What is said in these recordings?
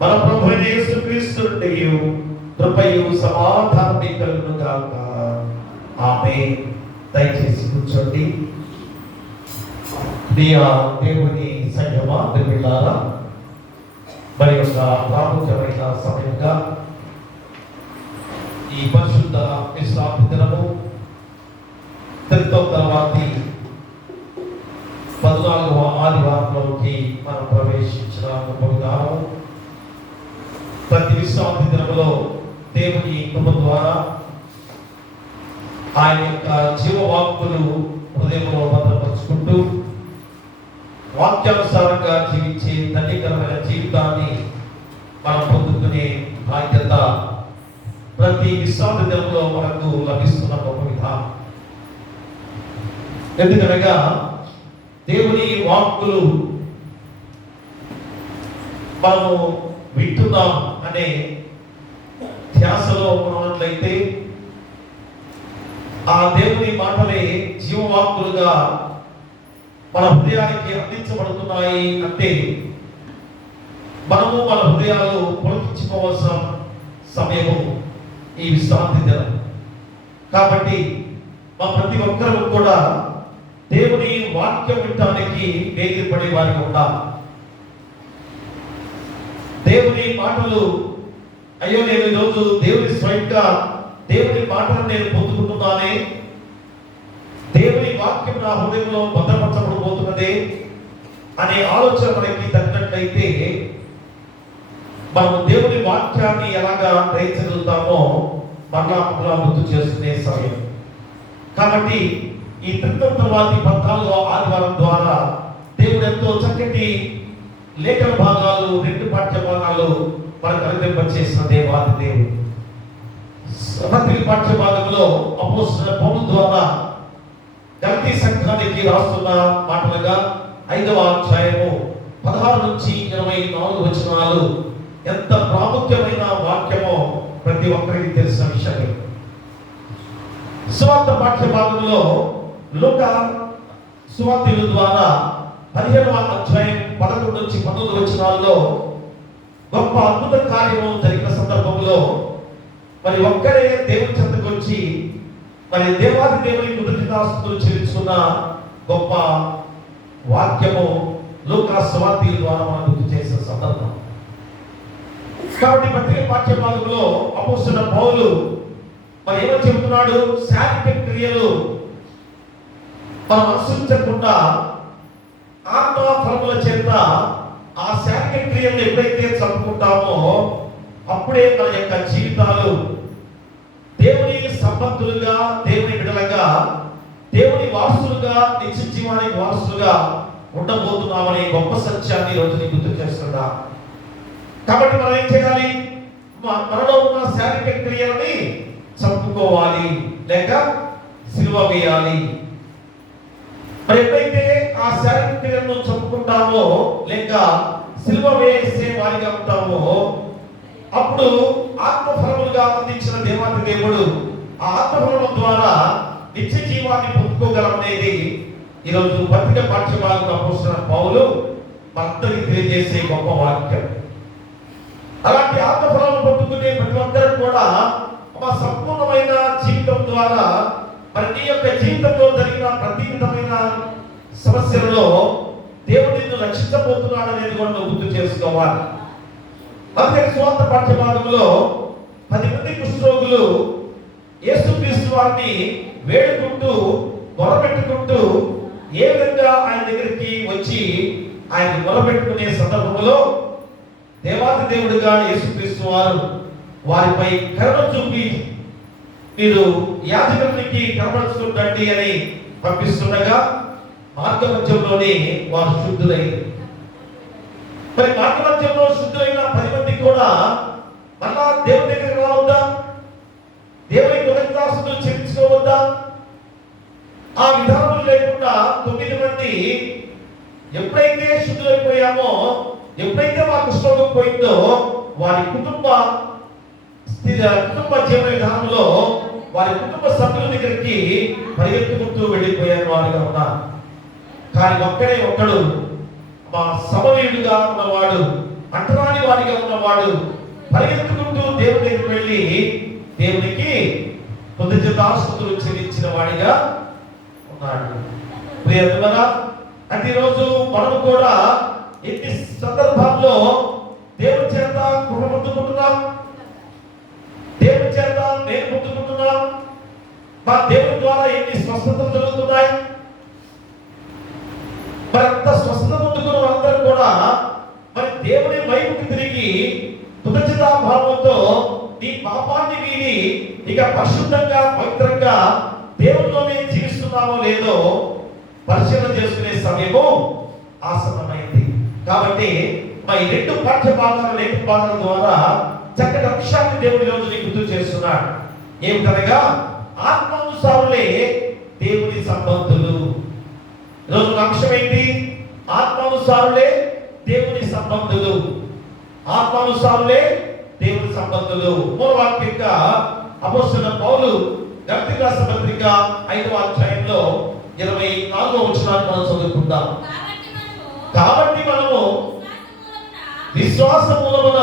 మన ప్రభువైన యేసుక్రీస్తు నుండి కృపయు సమాధానం కలుగును గాక. ఆమేన్. దయచేసి కూర్చోండి. దేవుని సంఘమా, దేవులారా, మరి ఒక ప్రాముఖ్యమైన సమయంగా ఈ పరిశుద్ధ విశ్రాంతి దినము తర్వాతి 14వ ఆదివారంలోకి మనం ప్రవేశించిన గొప్ప విధానం. ప్రతి విశ్రాంతి దినములో దేవుని కృప ద్వారా ఆయన యొక్క జీవవాక్కులు హృదయంలో భద్రపరుచుకుంటూ వాక్యానుసారంగా జీవించే ధన్యకరమైన జీవితాన్ని మనం పొందుకునే బాధ్యత ప్రతి విశ్రాంతి దినంలో మనకు లభిస్తున్న గొప్ప విధానం. ఎందుకనగా దేవుని వాక్కులు మనము వింటున్నాం అనే ధ్యాసలో ఉన్నట్లయితే ఆ దేవుని మాటలే జీవవాక్కులుగా మన హృదయానికి అందించబడుతున్నాయి అంటే మనము మన హృదయాలు పొలికించుకోవాల్సిన సమయము ఈ విశ్రాంతి దినం. కాబట్టి మా ప్రతి ఒక్కరూ కూడా దేవుని వాక్యం వినడానికి వేగిరపడే వారికి ఉండాలి. దేవుని మాటలు, అయ్యో నేను ఈరోజు దేవుని స్వయంగా దేవుని మాటలు నేను పొందుకుంటున్నానే, దేవుని వాక్యం నా హృదయంలో భద్రపరచబడిపోతున్నదే అనే ఆలోచన మనకి తగినట్లయితే మనం దేవుని వాక్యాన్ని ఎలాగా గ్రహించగలుగుతామో మరలా గుర్తు చేసుకునే సమయం. కాబట్టి ఈ తర్వాతి 14వ ఆదివారం ద్వారా దేవుడు ఎంతో చక్కటి లేఖన భాగాలు, 2 పాఠ్య భాగాలు మనకు అనుగ్రహింపచేసిన దేవాది దేవుడు. మొదటి పాఠ్య భాగంలో అపోస్తలుడైన పౌలు ద్వారా గలతీ సంఘానికి రాస్తున్న మాటలుగా 5వ అధ్యాయము 16 నుంచి 24 వచనాలు ఎంత ప్రాముఖ్యమైన వాక్యమో ప్రతి ఒక్కరికి తెలిసిన విషయం. సువార్త పాఠ్య భాగంలో లూకా సువార్తల ద్వారా 15వ అధ్యాయం 11 నుంచి 19 వచనాల్లో గొప్ప అద్భుత కార్యము జరిగిన సందర్భంలో మరి ఒక్కరే దేవుని చెంతకు వచ్చి మరి దేవాది దేవుని కృతజ్ఞతాస్తుతులు చెల్లించుకున్న గొప్ప వాక్యము లూకా సువార్తల ద్వారా మనం గుర్తు చేసిన సందర్భం. కాబట్టి ప్రతి పాఠ్య భాగంలో అపోస్తలుడైన పౌలు మరి ఏమని చెబుతున్నాడు? శారీరక క్రియలు మనం అనుసరించకుండా ఆత్మ ఫలముల చేత ఆ శారీరక క్రియలను ఎప్పుడైతే చంపుకుంటామో అప్పుడే మన యొక్క జీవితాలు దేవుని సంబంధులుగా, దేవుని బిడ్డలుగా, దేవుని వారసులుగా, నిత్య జీవానికి వారసులుగా ఉండబోతున్నామనే గొప్ప సత్యాన్ని ఈ రోజు నీకు గుర్తు చేస్తున్నా. కాబట్టి మనం ఏం చేయాలి? మనలో ఉన్న శారీరక క్రియలని చంపుకోవాలి, లేక సిలువ వేయాలి. మరి ఎప్పుడైతే ఆ శారీరక క్రియలను చంపుకుంటామో లేక సిలువ వేసే వారిగా ఉంటామో అప్పుడు ఆత్మఫలములుగా అందించిన దేవాది దేవుడు ఆ ఆత్మఫలముల ద్వారా నిత్య జీవాన్ని పొందుకోగలమనేది ఈరోజు పత్రిక పాఠ్యభాగంలో అపోస్తలుడైన పౌలు భక్తుడికి తెలియజేసే గొప్ప వాక్యం. అలాంటి ఆత్మఫలాలను పొందుకునే ప్రతి ఒక్కరు కూడా మా సంపూర్ణమైన జీవితం ద్వారా మరి నీ యొక్క జీవితంలో జరిగిన ప్రతి విధమైన సమస్యలలో దేవుడు నిన్ను రక్షించబోతున్నాడు అనేది కూడా గుర్తు చేసుకోవాలి. అందుకని సువార్త పాఠ్య భాగంలో 10 మంది కుష్ఠరోగులు యేసుక్రీస్తు వారిని వేడుకుంటూ మొరపెట్టుకుంటూ ఏ విధంగా ఆయన దగ్గరికి వచ్చి ఆయన మొరపెట్టుకునే సందర్భంలో దేవాది దేవుడిగా యేసుక్రీస్తు వారు వారిపై కరుణ చూపి మీరు యాజకునికి కనబడుతుండండి అని పంపిస్తుండగా మార్గమధ్యంలోనే వారు శుద్ధులైంది. మరి మార్గమధ్యంలో శుద్ధులైన 10 మంది కూడా మళ్ళా దేవుని దగ్గరికి రావద్దా? దేవుని కృతజ్ఞతాస్తుతులు చెల్లించుకోవద్దా? ఆ విధానం లేకుండా 9 మంది ఎప్పుడైతే శుద్ధులైపోయామో, ఎప్పుడైతే మా కుష్ఠరోగం పోయిందో, వారి కుటుంబ జీవన విధానంలో వారి కుటుంబ సభ్యుల దగ్గరికి పరిగెత్తుకుంటూ వెళ్ళిపోయారు వారుగా ఉన్నారు. కానీ ఒక్కడు మా సమవీయుడుగా ఉన్నవాడు, అంటరాని వాడిగా ఉన్నవాడు పరిగెత్తుకుంటూ దేవుని దగ్గరికి వెళ్ళి దేవునికి కృతజ్ఞతాస్తుతులు చెల్లించిన వాడిగా ఉన్నాడు. ప్రియతులారా, ప్రతిరోజు మనము కూడా ఎన్ని సందర్భాల్లో దేవుని చేత కృప పొందుకుంటున్నాం, దేవుని చేత నేను పొందుకుంటున్నాం, మా దేవుని ద్వారా ఎన్ని స్వస్థతలు జరుగుతున్నాయి. మరి అంత స్వస్థత పొందుకున్న వాళ్ళందరూ కూడా మరి దేవుని వైపుకి తిరిగి కృతజ్ఞతాభావంతో నీ పాపాన్ని వీడి ఇక పరిశుద్ధంగా పవిత్రంగా దేవునిలోనే జీవిస్తున్నామో లేదో పరిశీలన చేసుకునే సమయము ఆసన్నమైంది. కాబట్టి ఈ 2 పాఠ్య భాగాలు లేఖ భాగాల ద్వారా చక్కటి అంశాన్ని దేవుడి రోజు నీకు గుర్తు చేస్తున్నాడు. ఏమిటనగా ఆత్మానుసారులే దేవుని సంబంధులు. ఈరోజు అంశం ఏంటి? ఆత్మానుసారులే దేవుని సంబంధులు. ఆత్మానుసారులే దేవుని సంబంధులు. మూలవాక్యంగా అపోస్తలుడైన పౌలు గలతీయులకు రాసిన పత్రిక 5వ అధ్యాయంలో 24వ వచనాన్ని మనం చదువుకుందాం. కాబట్టి మనము విశ్వాస మూలమున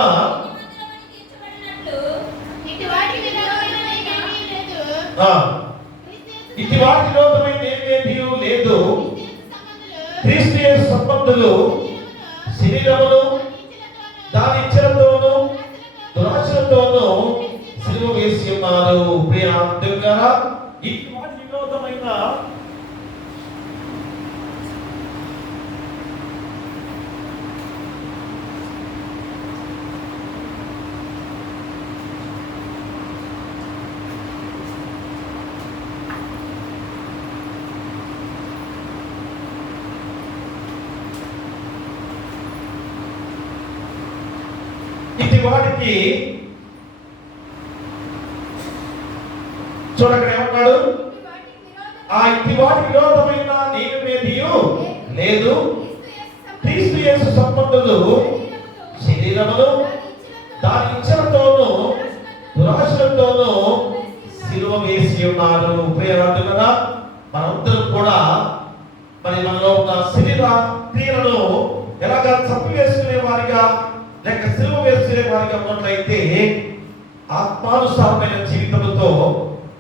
ఇటువంటి విరోధమైన ఏమీ లేదు. క్రీస్తు యేసు సంబంధులు శరీరమును దాని ఇచ్చలతోనూ దురాశలతోనూ సిలువ వేసి ఉన్నారు. ప్రియంగా ఇటువంటి విరోధమైన ఇటు వాటికి చూడక్కడ ఏమన్నాడు? ఆ ఇటు వాటి విరోధమైన నియమేమీ లేదు. క్రీస్తు యేసు సంబంధులు శరీరమును దాని ఇచ్చలతోనూ దురాశలతోనూ సిలువ వేసి ఉన్నారు. ప్రియరాధులారా, మనందరం కూడా మరి మనలో ఉన్న శరీర క్రియలను ఎలాగా చంపివేసుకునే వారిగా లేక సిలువ వేసుకునే వారిగా ఉన్నట్లయితే ఆత్మానుసారమైన జీవితంతో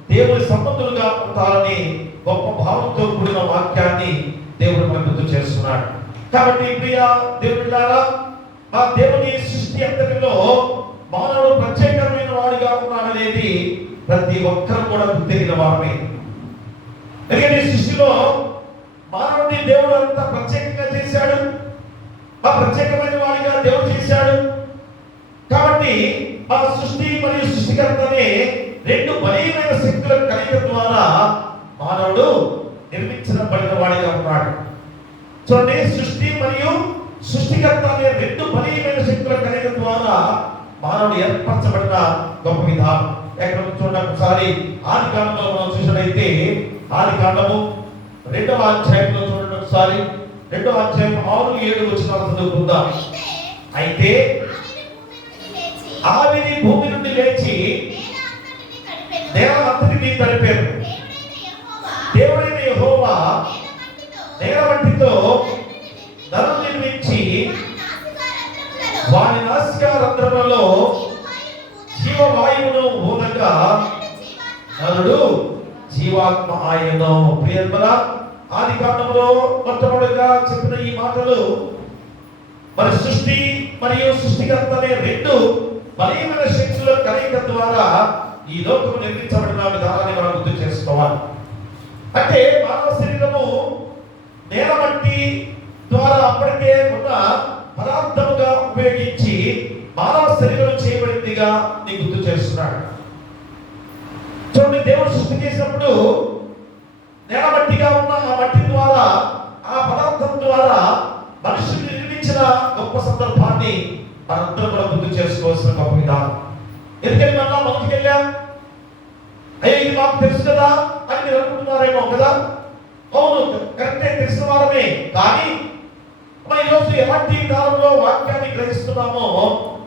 దేవుని సంబంధులుగా ఉంటారని గొప్ప భావంతో కూడిన వాక్యాన్ని దేవుడు మనకు గుర్తు చేస్తున్నాడు. కాబట్టి ప్రియ దేవుడిలారా, ఆ దేవుని సృష్టి అంతటిలో మానవుడు ప్రత్యేకమైన వాడిగా ఉన్నాడనేది ప్రతి ఒక్కరు కూడా గుర్తెరిగిన వారమే. ఎందుకంటే ఈ సృష్టిలో మానవుడిని దేవుడు అంత ప్రత్యేకంగా చేశాడు, ఆ ప్రత్యేకమైన వాడిగా దేవుడు చేశాడు. కాబట్టి ఆ సృష్టి మరియు సృష్టికర్తనే 2 బలీయమైన శక్తుల కలయిక ద్వారా మానవుడు నిర్మించబడిన వాడిగా ఉన్నాడు. చూడండి, సృష్టి మరియు సృష్టికర్త అనే 2 బలీయమైన శక్తుల కలయిక ద్వారా మానవుడు ఏర్పరచబడిన గొప్ప విధానం. ఎక్కడ చూడండి ఒకసారి ఆది కాండంలో మనం చూసినట్లయితే ఆది కాండము 2వ అధ్యాయంలో చూడండి ఒకసారి 2వ అధ్యాయం 6-7 వచనాలు చదువుకుందాం. అయితే ఆవిరి భూమి నుండి లేచి నేల అంతటిని తడిపారు. దేవుడైన యెహోవా నేల మట్టితో నరుని నిర్మించి వారి నాసికా రంధ్రములలో జీవవాయువును ఊదగా నరుడు జీవాత్మ ఆయను. ప్రియమైన ఆది కాండంలో మొట్టమొదటిగా చెప్పిన ఈ మాటలు మరి సృష్టి మరియు సృష్టికర్త అనే 2 బలీయమైన శక్తుల కలయిక ద్వారా ఈ లోకము నిర్మించబడిన విధానాన్ని మనం గుర్తు చేసుకోవాలి. అంటే మానవ శరీరము నేల మట్టి ద్వారా అప్పటికే ఉన్న పదార్థముగా ఉపయోగించి మానవ శరీరం చేయబడిందిగా నీకు గుర్తు చేస్తున్నాడు. చూడండి, దేవుడు సృష్టి చేసినప్పుడు నేల మట్టిగా ఉన్న ఆ మట్టి ద్వారా ఆ ద్వారా మనుషులు నిర్మించిన గొప్ప సందర్భాన్ని మనందరం కూడా గుర్తు చేసుకోవాల్సిన గొప్ప విధానం. ఎందుకంటే మళ్ళా మొదటికి వెళ్ళాం, అయ్యో ఇది మాకు తెలుసు కదా అని మీరు అనుకుంటున్నారేమో కదా. అవును, కరెక్టే, తెలిసిన వారమే. కానీ మన ఈరోజు ఎలాంటి కాలంలో వాక్యాన్ని గ్రహిస్తున్నామో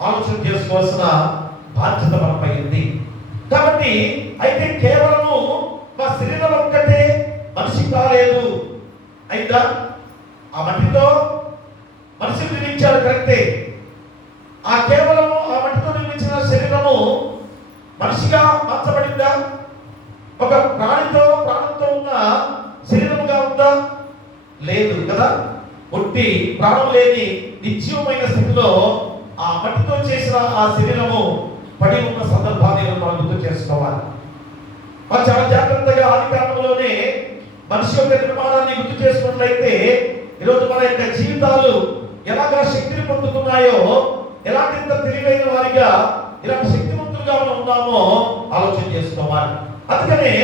ఆలోచన చేసుకోవాల్సిన బాధ్యత మనపై ఉంది. కాబట్టి అయితే కేవలము మా శరీరం ఒక్కటే మనిషి కాలేదు. అయినా ఆ మట్టితో మనిషిని నిర్మించాడు, కరెక్టే. ఆ కేవలము ఆ మట్టితో నిర్మించిన శరీరము మనిషిగా మార్చబడిందా? ఒక ప్రాణంతో ఉన్న శరీరముగా ఉందా? లేదు కదా. ఒట్టి ప్రాణం లేని నిత్యమైన స్థితిలో ఆ మట్టితో చేసిన ఆ శరీరము పడి ఉన్న సందర్భాన్ని మనం గుర్తు చేసుకోవాలి. మనం చాలా జాగ్రత్తగా ఆది కాలంలోనే మనిషి యొక్క నిర్మాణాన్ని గుర్తు చేసుకున్నట్లయితే ఈరోజు మన యొక్క జీవితాలు ఎలాగా శక్తిని పొందుతున్నాయో, ఎలాంటి తెలివైన వారిగా, ఇలాంటి శక్తివంతులుగా మనం ఉన్నామో ఆలోచన చేసుకోవాలి. అందుకనే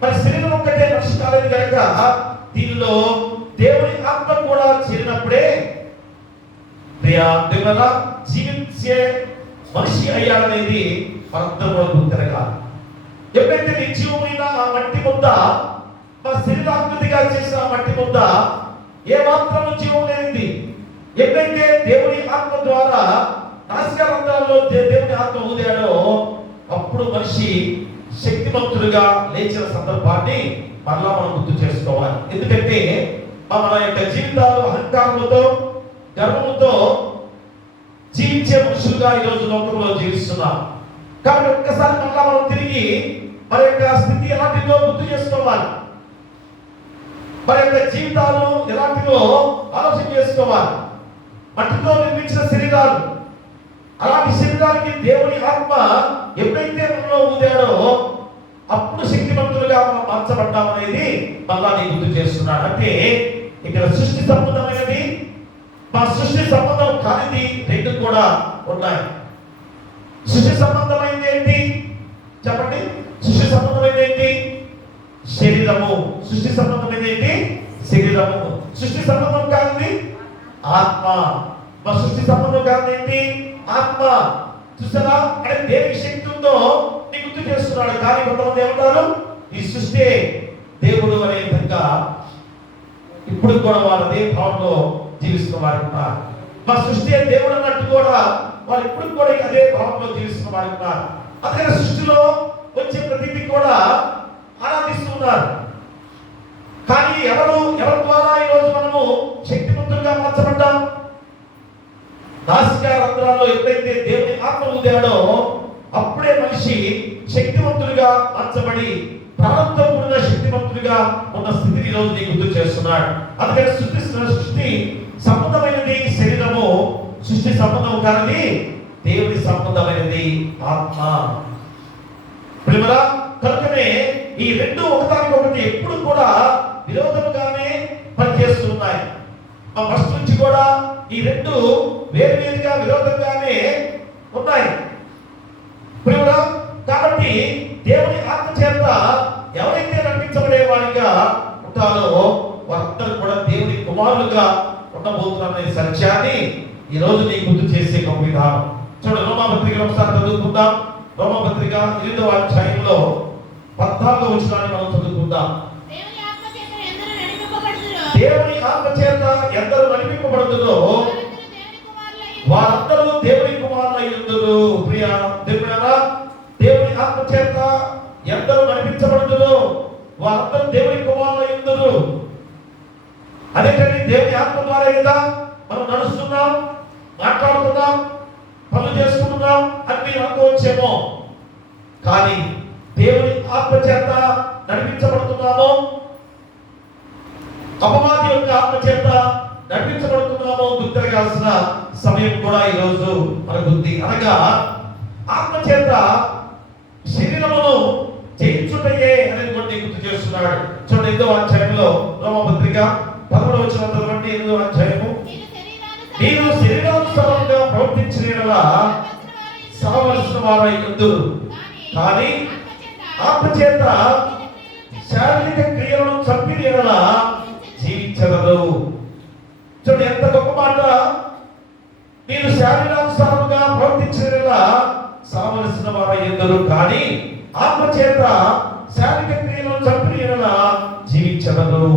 మరి శరీరం ఒక్కటే మనిషి కాలేదు కనుక దీనిలో దేవుని ఆత్మ కూడా చేరినప్పుడే జీవించే మనిషి అయ్యాడనేది మనందరం కూడా గుర్తిరగాలి. ఎప్పుడైతే నిత్యమైన ఆ మట్టి ముద్ద, మా శరీరాకృతిగా చేసిన ఆ మట్టి ముద్ద ఏ మాత్రం జీవం లేనిది, ఎప్పుడైతే దేవుని ఆత్మ ద్వారా నాసికారంధ్రాల్లో దేవుని ఆత్మ ఊదాడో అప్పుడు మనిషి శక్తివంతులుగా లేచిన సందర్భాన్ని మరలా మనం గుర్తు చేసుకోవాలి. ఎందుకంటే మన యొక్క జీవితాలు అహంకారముతో, గర్వముతో జీవించే మనుషులుగా ఈరోజు లోకంలో జీవిస్తున్నాం. కాబట్టి ఒక్కసారి మళ్ళా మనం తిరిగి మన యొక్క స్థితి ఎలాంటిదో గుర్తు చేసుకోవాలి. మన యొక్క జీవితాలు ఎలాంటిదో ఆలోచన చేసుకోవాలి. మట్టితో నిర్మించిన శరీరాలు, అలాంటి శరీరానికి దేవుని ఆత్మ ఎప్పుడైతే మనలో ఊదాడో అప్పుడు శక్తివంతులుగా మనం మార్చబడ్డామనేది మళ్ళా నేను గుర్తు చేస్తున్నాడు. అంటే ఇక్కడ సృష్టి సంబంధమైనది, మా సృష్టి సంబంధం కానిది రెండు కూడా ఉన్నాయి. సృష్టి సంబంధమైనది ఏంటి చెప్పండి? సృష్టి సంబంధమైనది ఏంటి? శరీరము. సృష్టి సంబంధమైనది ఏంటి? శరీరము. సృష్టి సంబంధం కానిది ఆత్మ. మా సృష్టి సంబంధం కానిది ఏంటి? ఆత్మ. చూసారా, అంటే దేనికి శక్తి ఉందో నీకు గుర్తు చేస్తున్నాడు. కానీ కొంతమంది ఏమంటారు, ఈ సృష్టి దేవుడు అనే విధంగా ఇప్పుడు కూడా వాళ్ళ అదే భావంలో జీవిస్తున్న వారు ఉన్నారు. మా సృష్టి దేవుడు అన్నట్టు కూడా వాళ్ళు ఇప్పుడు కూడా అదే భావంలో జీవిస్తున్న వారు ఉన్నారు. అదే సృష్టిలో వచ్చే ప్రతిదీ కూడా ఆరాధిస్తున్నారు. కానీ ఎవరి ద్వారా ఈరోజు మనము శక్తివంతులుగా మార్చబడ్డాం? నాసికా రంధ్రాల్లో ఎప్పుడైతే దేవుని ఆత్మ ఊదాడో అప్పుడే మనిషి శక్తివంతులుగా మార్చబడి ప్రాణంతో కూడిన శక్తివంతులుగా ఉన్న స్థితిని ఈరోజు నీకు గుర్తు చేస్తున్నాడు. అందుకని సృష్టి సంబంధమైనది శరీరము, సృష్టి సంబంధం కానిది దేవుని సంబంధమైనది ఆత్మ. ప్రేమరా, కనుకనే ఈ రెండు ఒకదానికొకటి ఎప్పుడు కూడా విరోధముగానే పనిచేస్తున్నాయి. ఫస్ట్ నుంచి కూడా ఈ రెండు వేరువేరుగా విరోధంగానే ఉన్నాయి. ప్రేమరా, కాబట్టి దేవుని ఆత్మ చేత ఎవరైతే నడిపించబడే వారిగా ఉంటారో వారందరూ కూడా దేవుని కుమారులుగా ఉండబోతున్నారనే సత్యాన్ని ఈ రోజు నీకు గుర్తు చేసే ఒక విధానం. చూడండి, రోమాపత్రిక ఒకసారి చదువుకుందాం. రోమాపత్రిక 8వ అధ్యాయంలో 14వ వచనాన్ని మనం చదువుకుందాం. దేవుని ఆత్మ చేత ఎందరు నడిపింపబడుదురో వారందరూ దేవుని కుమారులై ఉందురు. ప్రియ దేవుడారా, దేవుని ఆత్మ చేత ఎందరు నడిపించబడుదురో వారందరూ దేవుని కుమారులై ఉందురు. అదేంటండి, దేవుని ఆత్మ ద్వారా కదా మనం నడుస్తున్నాం, మాట్లాడుతున్నాం, పనులు చేసుకుంటున్నాం అని మీరు అనుకోవచ్చేమో. కానీ దేవుని ఆత్మ చేత నడిపించబడుతున్నామో, అపవాది యొక్క ఆత్మ చేత నడిపించబడుతున్నామో గుర్తిరగాల్సిన సమయం కూడా ఈరోజు మనకు ఉంది. అనగా ఆత్మ చేత శరీరమును జయించుటయే అనేది కొన్ని గుర్తు చేస్తున్నాడు. చూడండి, 8వ అధ్యాయంలో రోమపత్రిక 11వ వచనం చదవండి. 8వ అధ్యాయము, నేను శరీరానుసారంగా ప్రవర్తించిన యెడల సావలసిన వారై ఉందురు, కానీ ఆత్మ చేత శారీరక క్రియలను చంపిన యెడల జీవించగలరు. చూడండి ఎంత గొప్ప మాట. మీరు శారీరానుసారముగా ప్రవర్తించేలా సావలసిన వారు ఎందరు, కానీ ఆత్మచేత శారీరక క్రియలను చంపిన జీవించగలరు.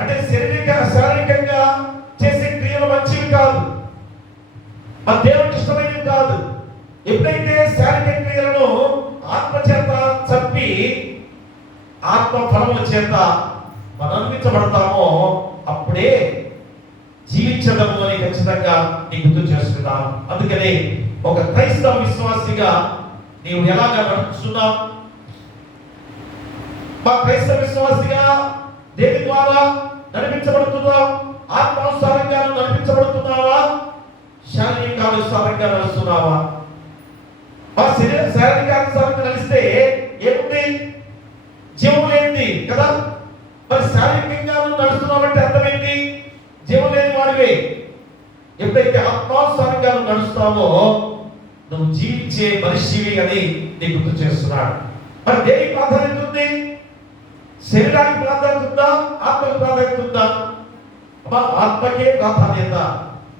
అంటే శారీరకంగా చేసే క్రియలు మంచివి కాదు, మన దేవునికి ఇష్టమైనవి కాదు. ఎప్పుడైతే శారీరక క్రియలను ఆత్మచేత చంపి ఆత్మ ఫలముల చేత మనం అనిపించబడతామో అప్పుడే జీవించడము అని ఖచ్చితంగా నీకు గుర్తు చేస్తున్నాను. అందుకని ఒక క్రైస్తవ విశ్వాసిగా నీవు ఎలాగా నడుస్తున్నావు? మా క్రైస్తవ విశ్వాసిగా దేని ద్వారా నడిపించబడుతున్నావు? ఆత్మానుసారంగా నడిపించబడుతున్నావా? శారీరకానుసారంగా నడుస్తున్నావా? మా శారీరకానుసారంగా నడిస్తే ఏముంది? జీవం లేనిది కదా. మరి శారీరకంగా నడుస్తున్నావంటే అర్థమేంటి? జీవం లేని వాడివే. ఎప్పుడైతే ఆత్మానుసారంగా నడుస్తావో నువ్వు జీవించే మనిషివి అని నీకు గుర్తు చేస్తున్నాడు. మరి దేనికి ప్రాధాన్యత ఉంది? శరీరానికి ప్రాధాన్యత ఉందా? ఆత్మకు ప్రాధాన్యత ఉందా? ఆత్మకే ప్రాధాన్యత.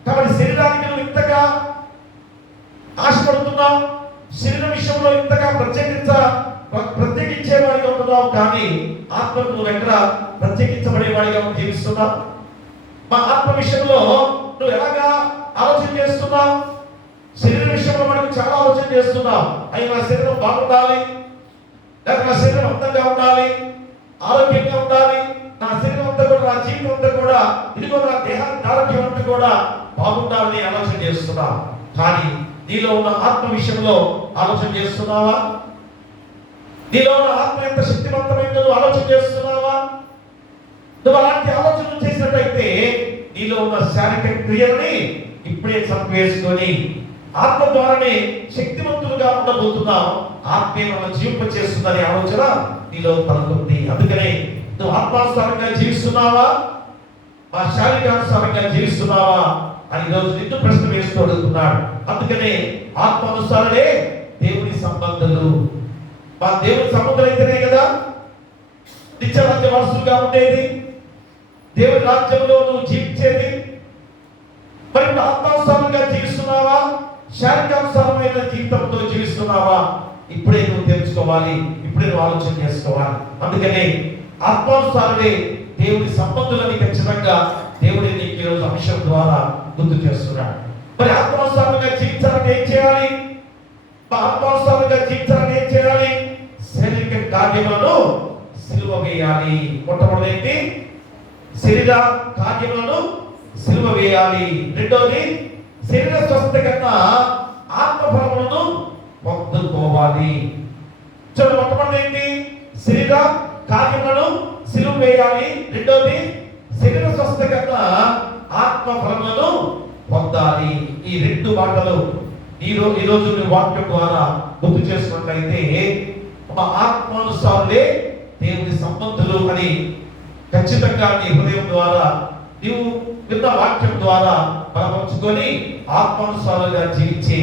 కాబట్టి శరీరానికి నువ్వు ఇంతగా ఆశపడుతున్నావు, శరీరం విషయంలో ఇంతగా ప్రత్యేకించేవాడిగా ఉంటున్నావు, కానీ ఆత్మకు నువ్వు ఎక్కడ ప్రత్యేకించబడేవాడిగా జీవిస్తున్నావు? మా ఆత్మ విషయంలో నువ్వు ఎలాగా ఆలోచన చేస్తున్నావు? శరీర విషయంలో మనకు చాలా ఆలోచన చేస్తున్నావు. అయ్యి నా శరీరం బాగుండాలి, లేక నా శరీరం అందంగా ఉండాలి, ఆరోగ్యంగా ఉండాలి, నా శరీరం అంతా కూడా, నా జీవితం అంతా కూడా, ఇదిగో నా దేహానికి ఆరోగ్యం అంతా కూడా బాగుండాలని ఆలోచన చేస్తున్నావు. కానీ నీలో ఉన్న ఆత్మ విషయంలో ఆలోచన చేస్తున్నావా? నీలో ఉన్న ఆత్మ ఎంత శక్తివంతమైందో నువ్వు ఆలోచన చేస్తున్నావా? నువ్వు అలాంటి ఆలోచన చేసినట్లయితే నీలో ఉన్న శారీరక క్రియలని ఇప్పుడే చంపివేసుకొని ఆత్మ ద్వారానే శక్తివంతులుగా ఉండబోతున్నావు. ఆత్మే మనం జీవింప చేస్తుందనే ఆలోచన నీలో కలుగుతుంది. అందుకనే నువ్వు ఆత్మానుసారంగా జీవిస్తున్నావా, మా శారీరకానుసారంగా జీవిస్తున్నావా అని ఈరోజు నిన్ను ప్రశ్న వేస్తూ అడుగుతున్నాడు. అందుకనే ఆత్మానుసారమే దేవుని సంబంధాలు. మా దేవుని సంబంధాలు అయితేనే కదా నిత్యరాజ్య వారసులుగా ఉండేది, దేవుని రాజ్యంలో నువ్వు జీవించేది. మరి ఆత్మానుసారంగా జీవిస్తున్నావా, శారీరకానుసారమైన జీవితంతో జీవిస్తున్నావా? ఇప్పుడే నువ్వు తెలుసుకోవాలి, ఇప్పుడే నువ్వు ఆలోచన చేసుకోవాలి. అందుకనే ఆత్మానుసారమే దేవుని సంబంధులని ఖచ్చితంగా దేవుడి నీకు ఈరోజు అంశం ద్వారా గుర్తు చేస్తున్నాడు. మరి ఆత్మానుసారంగా జీవించాలంటే ఏం చేయాలి? ఆత్మానుసారంగా జీవించాలంటే ఏం చేయాలి? శారీరక కార్యములను సిలువ వేయాలి. మొట్టమొదటి శరీర కార్యములను సిలువ వేయాలి. రెండోది శరీర స్వస్థత కన్నా ఆత్మఫలములను పొందుకోవాలి. చూడండి, మొట్టమొదటి శరీర కార్యములను సిలువ వేయాలి. రెండోది శరీర స్వస్థత కన్నా ఆత్మఫలములను పొందాలి. ఈ రెండు మాటలు ఈరోజు వాక్యం ద్వారా గుర్తు చేసినట్లయితే మా ఆత్మానుసారులే దేవుని సంబంధులు అని ఖచ్చితంగా నీ హృదయం ద్వారా నీవు విన్న వాక్యం ద్వారా బలపరుచుకొని ఆత్మానుసారంగా జీవించే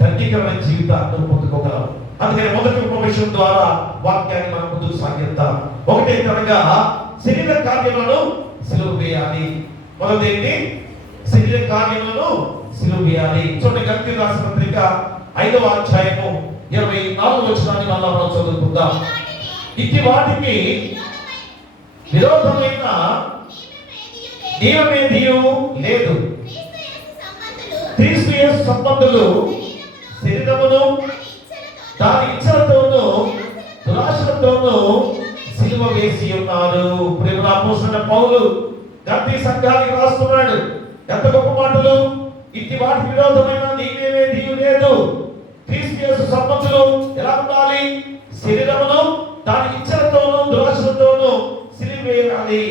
ధన్యకరమైన జీవితాన్ని పొందుకోగలవు. అందుకని మొదటి ఉపదేశం ద్వారా వాక్యాన్ని మనం ముందుకు సాగిద్దాం. ఒకటి కనుక శరీర కార్యములను సిలువ వేయాలి. మొదటి శరీర కార్యములను సిలువ వేయాలి. చూడండి, గలతీయులకు రాసిన పత్రిక 5వ అధ్యాయము 24వ వచనాన్ని మనం చదువుకుందాం. ఇట్టి వాటికి విరోధమైన నియమేదియు లేదు. క్రీస్తు యేసు సంబంధులు శరీరమును దాని ఇచ్చలతోనూ దురాశలతోనూ సిలువ వేసి ఉన్నారు. ప్రేమ అపోస్తలుడైన పౌలు గలతీ సంఘానికి రాస్తున్నాడు. ఎంత గొప్ప మాటలు! ఇట్టి వాటి విరోధమైన నియమేదియు లేదు. క్రీస్తు యేసు సంబంధులు ఎలా ఉండాలి? శరీరమును దాని ఇచ్చలతోనూ దురాశలతోనూ సిలువ వేయాలి.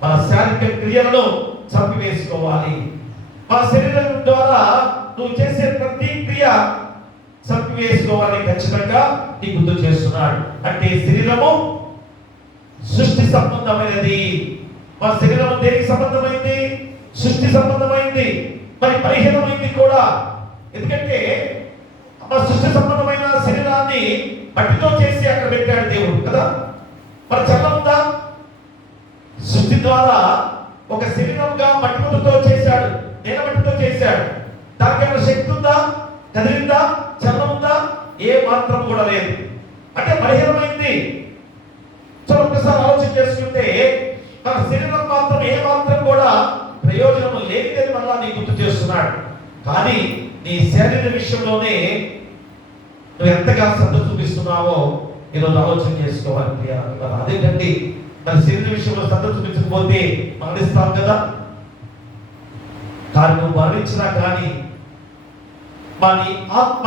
మన శారీరక క్రియలను చంపివేసుకోవాలి. మన శరీరం ద్వారా నువ్వు చేసే ప్రతి క్రియ చంపివేసుకోవాలని ఖచ్చితంగా నీ గుర్తు చేస్తున్నాడు. అంటే శరీరము సృష్టి సంబంధమైనది. మన శరీరం దేనికి సంబంధమైంది? సృష్టి సంబంధమైంది, మరి బలహీనమైంది కూడా. ఎందుకంటే మన సృష్టి సంబంధమైన శరీరాన్ని మట్టితో చేసి అక్కడ పెట్టాడు దేవుడు కదా. మరి చల్లముందా? సృష్టి ద్వారా ఒక శరీరంగా మట్టితో చేశాడు, నేల మట్టితో చేశాడు. దానికి ఏమైనా శక్తి ఉందా? కదిలిందా? చలనం ఉందా? ఏ మాత్రం కూడా లేదు. అంటే బలహీనమైంది. సో ఒక్కసారి ఆలోచన చేసుకుంటే మన శరీరం మాత్రం ఏ మాత్రం కూడా ప్రయోజనం లేనిదని మళ్ళా నీ గుర్తు చేస్తున్నాడు. కానీ నీ శరీర విషయంలోనే నువ్వు ఎంతగా శ్రద్ధ చూపిస్తున్నావో ఈరోజు ఆలోచన చేసుకోవాలి. అదేంటండి, మన శరీర విషయంలో శ్రద్ధ చూపించకపోతే మరణిస్తాం కదా. కానీ నువ్వు మరణించినా కానీ నీ ఆత్మ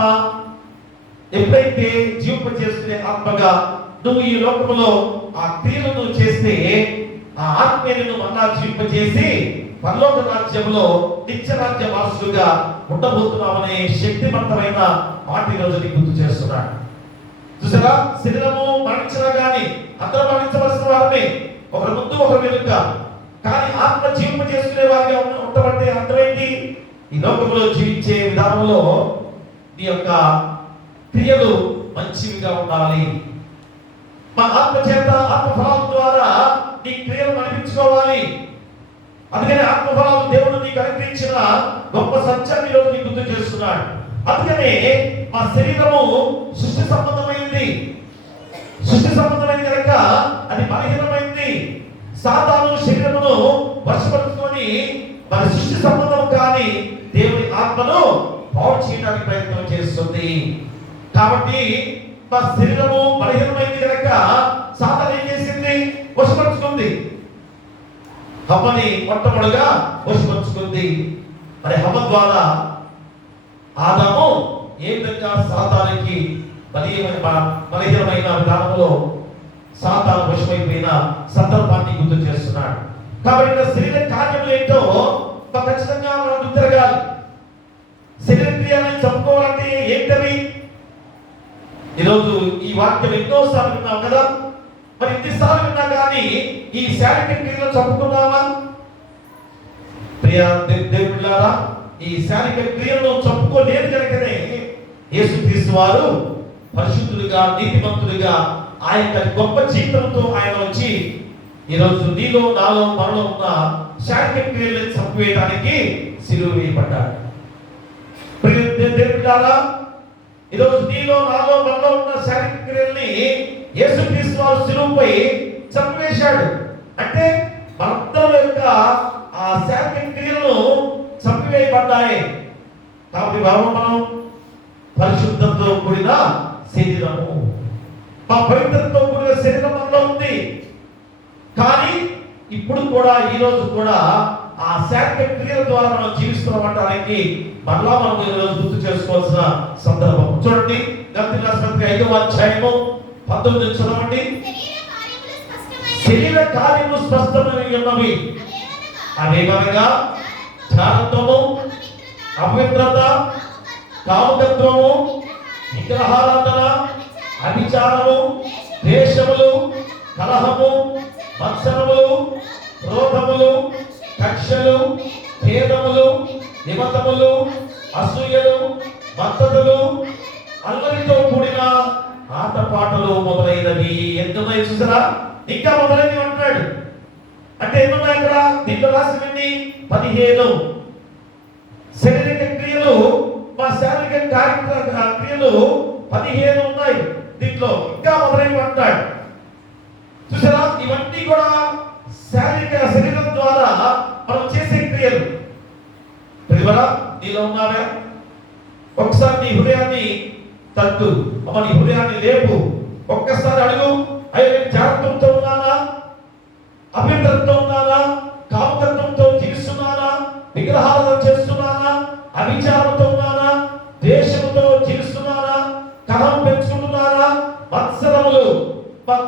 ఎప్పుడైతే జీవింప చేసుకునే ఆత్మగా నువ్వు ఈ లోకంలో ఆ క్రియలను చేస్తే ఆ ఆత్మీయులను మళ్ళా జీవింపజేసి పరలోక రాజ్యంలో నిత్య రాజ్య వారసులుగా ఉండబోతున్నామనే శక్తివంతమైన మాట ఈరోజు నీకు గుర్తు చేస్తున్నాడు. చూసారా, శరీరము మరణించినా కానీ అందరూ మరణించవలసిన వారిని, ఒకరి ముందు ఒకరి వెనుక. కానీ ఆత్మ జీవింప చేసుకునే వారిగా ఉండబట్టే అర్థమైంది, ఈ లోకంలో జీవించే విధానంలో నీ యొక్క క్రియలు మంచివిగా ఉండాలి. మా ఆత్మ చేత ఆత్మఫలాల ద్వారా నీ క్రియలు నడిపించుకోవాలి. అందుకని ఆత్మఫలాలు దేవుడు నీకు అనుగ్రహించిన గొప్ప సత్యాన్ని ఈరోజు నీకు గుర్తు చేస్తున్నాడు. అందుకనే మా శరీరము సృష్టి సంబంధమైంది. సృష్టి సంబంధమైంది కనుక అది బలహీనమైంది. సాతాను శరీరమును వశపరుచుకొని మన సృష్టి సంబంధం కానీ దేవుని ఆత్మను పాడు చేయడానికి ప్రయత్నం చేస్తుంది. కాబట్టి మా శరీరము బలహీనమైంది కనుక సాతాను ఏం చేసింది? వశపరుచుకుంది. హవ్వని మొట్టమొదటిగా వశపరుచుకుంది. మరి హవ్వ ద్వారా ఆదాము ఏ విధంగా సాతానికి బలహీనమైన విధానంలో సాతాను వశమైపోయిన సందర్భాన్ని గుర్తు చేస్తున్నాడు. కాబట్టి శరీర కార్యములు ఏంటో ఖచ్చితంగా మనం గుర్తిరగాలి. శరీర క్రియలను చెప్పుకోవాలంటే ఏంటవి? ఈరోజు ఈ వాక్యం ఎన్నోసార్లు విన్నాం కదా. మరి ఇన్నిసార్లు విన్నా కానీ ఈ శారీరక క్రియలు చంపుకున్నావా? ప్రియ దేవుళ్ళారా, ఈ శారీరక క్రియలను చంపుకోలేదు కనుకనే యేసుక్రీస్తు వారు పరిశుద్ధులుగా నీతిమంతులుగా ఆ యొక్క గొప్ప జీవితంతో ఆయన వచ్చి ఈరోజు నీలో నాలో మనలో ఉన్న శారీరక క్రియలను చంపివేయడానికి శిలువ వేయబడ్డాడు. ప్రియ దేవుళ్ళారా, ఈరోజు నీలో నాలో మనలో ఉన్న శారీరక క్రియల్ని యేసుక్రీస్తు వారు శిలువపై చంపివేశాడు. అంటే మనందరి యొక్క ఆ శారీరక క్రియలను చంపివేయబడ్డాయి. కాబట్టి మనం పరిశుద్ధంతో కూడిన శరీరము, మా పవిత్రతతో కూడిన శరీరం మనలో ఉంది. కానీ ఇప్పుడు కూడా ఈ రోజు కూడా ఆ శారీరక క్రియల ద్వారా మనం జీవిస్తున్నామనడానికి మరలా మనం ఈరోజు గుర్తు చేసుకోవాల్సిన సందర్భం. చూడండి, గలతీ రాసిన 5వ అధ్యాయము 19 చదవండి. శరీర కార్యములు స్పష్టమై ఉన్నవి, అవేమనగా జారత్వము, అపవిత్రత, కాముకత్వము, విగ్రహారాధన, అభిచారము, ద్వేషములు, కలహము, మత్సరములు, క్రోధములు, కక్షలు, భేదములు, నిమతములు, అసూయలు, మత్తతులు, అల్లరితో కూడిన ఆటపాటలు మొదలైనవి ఎంతున్నాయి. చూసారా, ఇంకా మొదలైనవి అంటున్నాడు. అంటే ఏమన్నా ఇక్కడ దీంట్లో రాసినవి 15 శారీరక క్రియలు. మా శారీరక క్రియలు 15 ఉన్నాయి. దీంట్లో ఇంకా మొదలైనవి అంటాడు. చూసారా, ఇవన్నీ కూడా శరీరం ద్వారా మనం చేసే క్రియలు. ప్రతిభరా, నీలో ఉన్నావా? ఒకసారి నీ హృదయాన్ని తట్టు, నీ హృదయాన్ని లేపు. ఒక్కసారి అడుగు, అయ్యో నేను జాగ్రత్తతో ఉన్నానా? అపవిత్రతతో ఉన్నానా? కామకత్వంతో జీవిస్తున్నానా? విగ్రహాలను చేస్తున్నానా? అభిచారంతో ఉన్నానా? ద్వేషంతో జీవిస్తున్నానా? కలహం పెంచుకుంటున్నానా? మత్సరములు,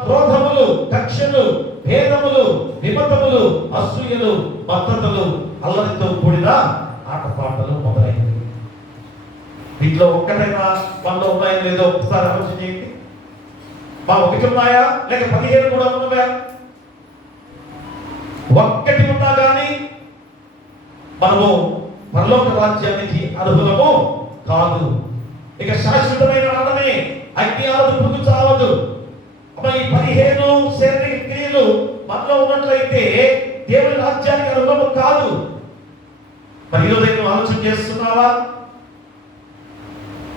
క్రోధములు, కక్షలు, భేదములు, విమతములు, అసూయలు, మత్తతులు, అల్లరితో కూడిన ఆటపాటలు మొదలైనవి. వీటిలో ఒక్కటైనా మనలో ఉన్నాయో లేదో ఒకసారి ఆలోచన చేయండి. ఒకటి ఉన్నాయా లేక 15 కూడా ఉన్నాయా? ఒక్కటి ఉన్నా కానీ మనము పరలోక రాజ్యానికి అర్హులము కాదు. ఇక శాశ్వతమైన మరణమే, అగ్ని ఆవదు, పురుగు చావదు. ఈ 15 శారీరక క్రియలు మనలో ఉన్నట్లయితే దేవుని రాజ్యానికి అనుభవం కాదు. మరి ఈరోజు నువ్వు ఆలోచన చేస్తున్నావా?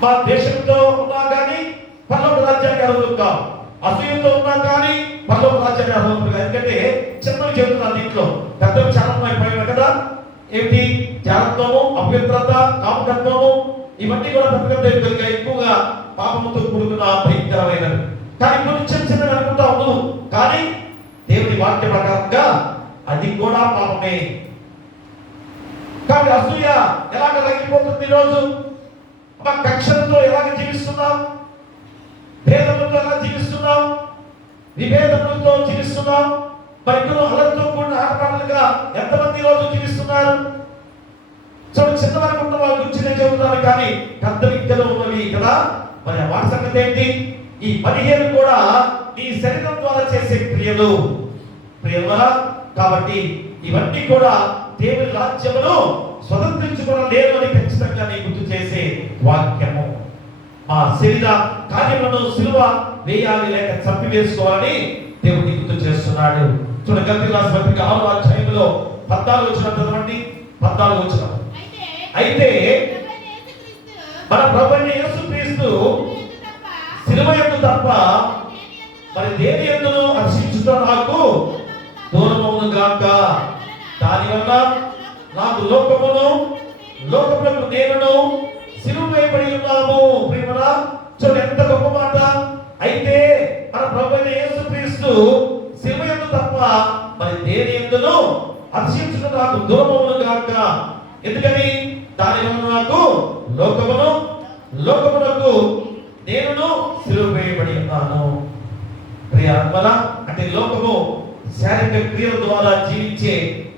మా దేశంతో ఉన్నా కానీ పరలోక రాజ్యానికి అర్హులు కావు, అసూయతో ఉన్నా కానీ పరలోక రాజ్యానికి అర్హులు కాదు. ఎందుకంటే చిన్నవి చెబుతున్నాను, దీంట్లో పెద్దలు చాలా అయిపోయినారు కదా. ఏంటి? జాగ్రత్తము, అపవిత్రత, కామకత్వము, ఇవన్నీ కూడా పెద్ద ఎక్కువగా పాపముతో కూడుకున్న భయంకరమైనవి. కానీ కొన్ని చిన్న చిన్నవి అనుకుంటా ఉన్నావు, కానీ దేవుని వాక్య ప్రకారంగా అది కూడా పాపమే. కాబట్టి అసూయ ఎలాగ తగ్గిపోతుంది ఈరోజు? కక్షలతో ఎలాగ జీవిస్తున్నాం, భేదములతో ఎలా జీవిస్తున్నాం, విభేదములతో జీవిస్తున్నాం. మరి ఇప్పుడు అలరితో కూడిన ఆటపాటలుగా ఎంతమంది రోజు జీవిస్తున్నారు? చూడండి, చిన్నవారికి ఉన్న వాళ్ళ గురించి నేను చెబుతున్నాను, కానీ పెద్ద విద్యలో ఉన్నవి కదా. మరి ఆ వాటి సంగతి ఏంటి? ఈ 15 కూడా నీ శరీరం ద్వారా చేసే క్రియలు. ప్రియమా, కాబట్టి ఇవన్నీ కూడా దేవుని రాజ్యమును స్వతంత్రించుకోవడం అని ఖచ్చితంగా నీ గుర్తు చేసే వాక్యము. ఆ శరీర కార్యములను సిలువ వేయాలి లేక చంపివేసుకోవాలని దేవుడు గుర్తు చేస్తున్నాడు. చూడండి, గలతీయుల పత్రిక 6వ అధ్యాయంలో 14 వచనం చదవండి. 14 వచనం. అయితే మన ప్రభువైన యేసుక్రీస్తు సిలువ యందు తప్ప మరి దేని యందును హర్షించుట నాకు దూరమవును గాక. దానివల్ల నాకు లోకములకు నేనును సిలువ వేయబడి ఉన్నాము. ప్రియమరా, చూడండి ఎంత గొప్ప మాట. అయితే మన ప్రభువైన యేసుక్రీస్తు సిలువ యందు తప్ప మరి దేని యందును హర్షించుట నాకు దూరమవును గాక. ఎందుకని? దానివల్ల నాకు లోకమునకు నేనును సిలువ వేయబడి ఉన్నాను. ప్రియాత్మల అంటే లోకము శారీరక క్రియల ద్వారా జీవించే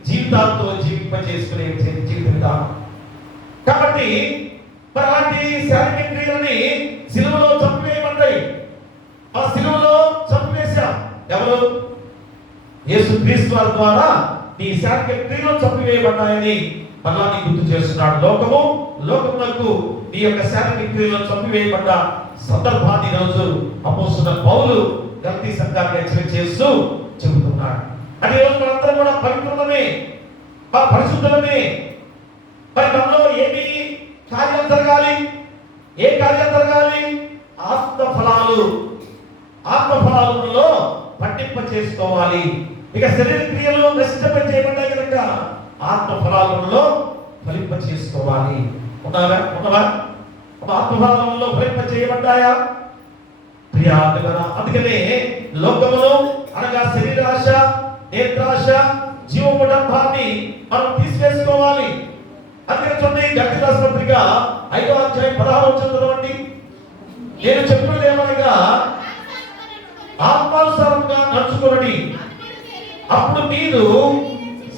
జీవితాలతో జీవింపజేసుకునే జీవిత విధానం. కాబట్టి మరి అలాంటి శారీరక క్రియలని సిలువలో చంపివేయబడ్డాయి. ఆ సిలువలో చంపివేశాం. ఎవరు? యేసుక్రీస్తు వారి ద్వారా నీ శారీరక క్రియలు చంపివేయబడ్డాయని మళ్ళా నీ గుర్తు చేస్తున్నాడు. లోకమునకు నీ యొక్క శారీరక క్రియలను చంపివేయబడ్డ సందర్భాన్ని రోజు అపోస్తలుడైన పౌలు గలతీ సంఘానికి హెచ్చరిక చేస్తూ చెబుతున్నాడు. అంటే ఈరోజు మనందరం కూడా పవిత్రులమే, పరిశుద్ధులమే. మరి మనలో ఏమి కార్యాలు జరగాలి? ఏ కార్యాలు జరగాలి? ఆత్మఫలాలలో పట్టింప చేసుకోవాలి. ఇక శరీర క్రియలు నశింప చేయబడ్డాయి కనుక ఆత్మఫలాలలో ఫలింప చేసుకోవాలి. ఉన్నవా? ఆత్మఫలాలలో ఫలింప చేయబడ్డాయా? అందుకనే లోకములో అనగా శరీరాశ, నేత్రాశ, జీవముడంబాన్ని మనం తీసివేసుకోవాలి. అందుకని చూడండి, గలతీయుల పత్రిక 5వ అధ్యాయం 16వ వచనం చదవండి. నేను చెప్పినది ఏమనగా ఆత్మానుసారంగా నడుచుకోండి, అప్పుడు మీరు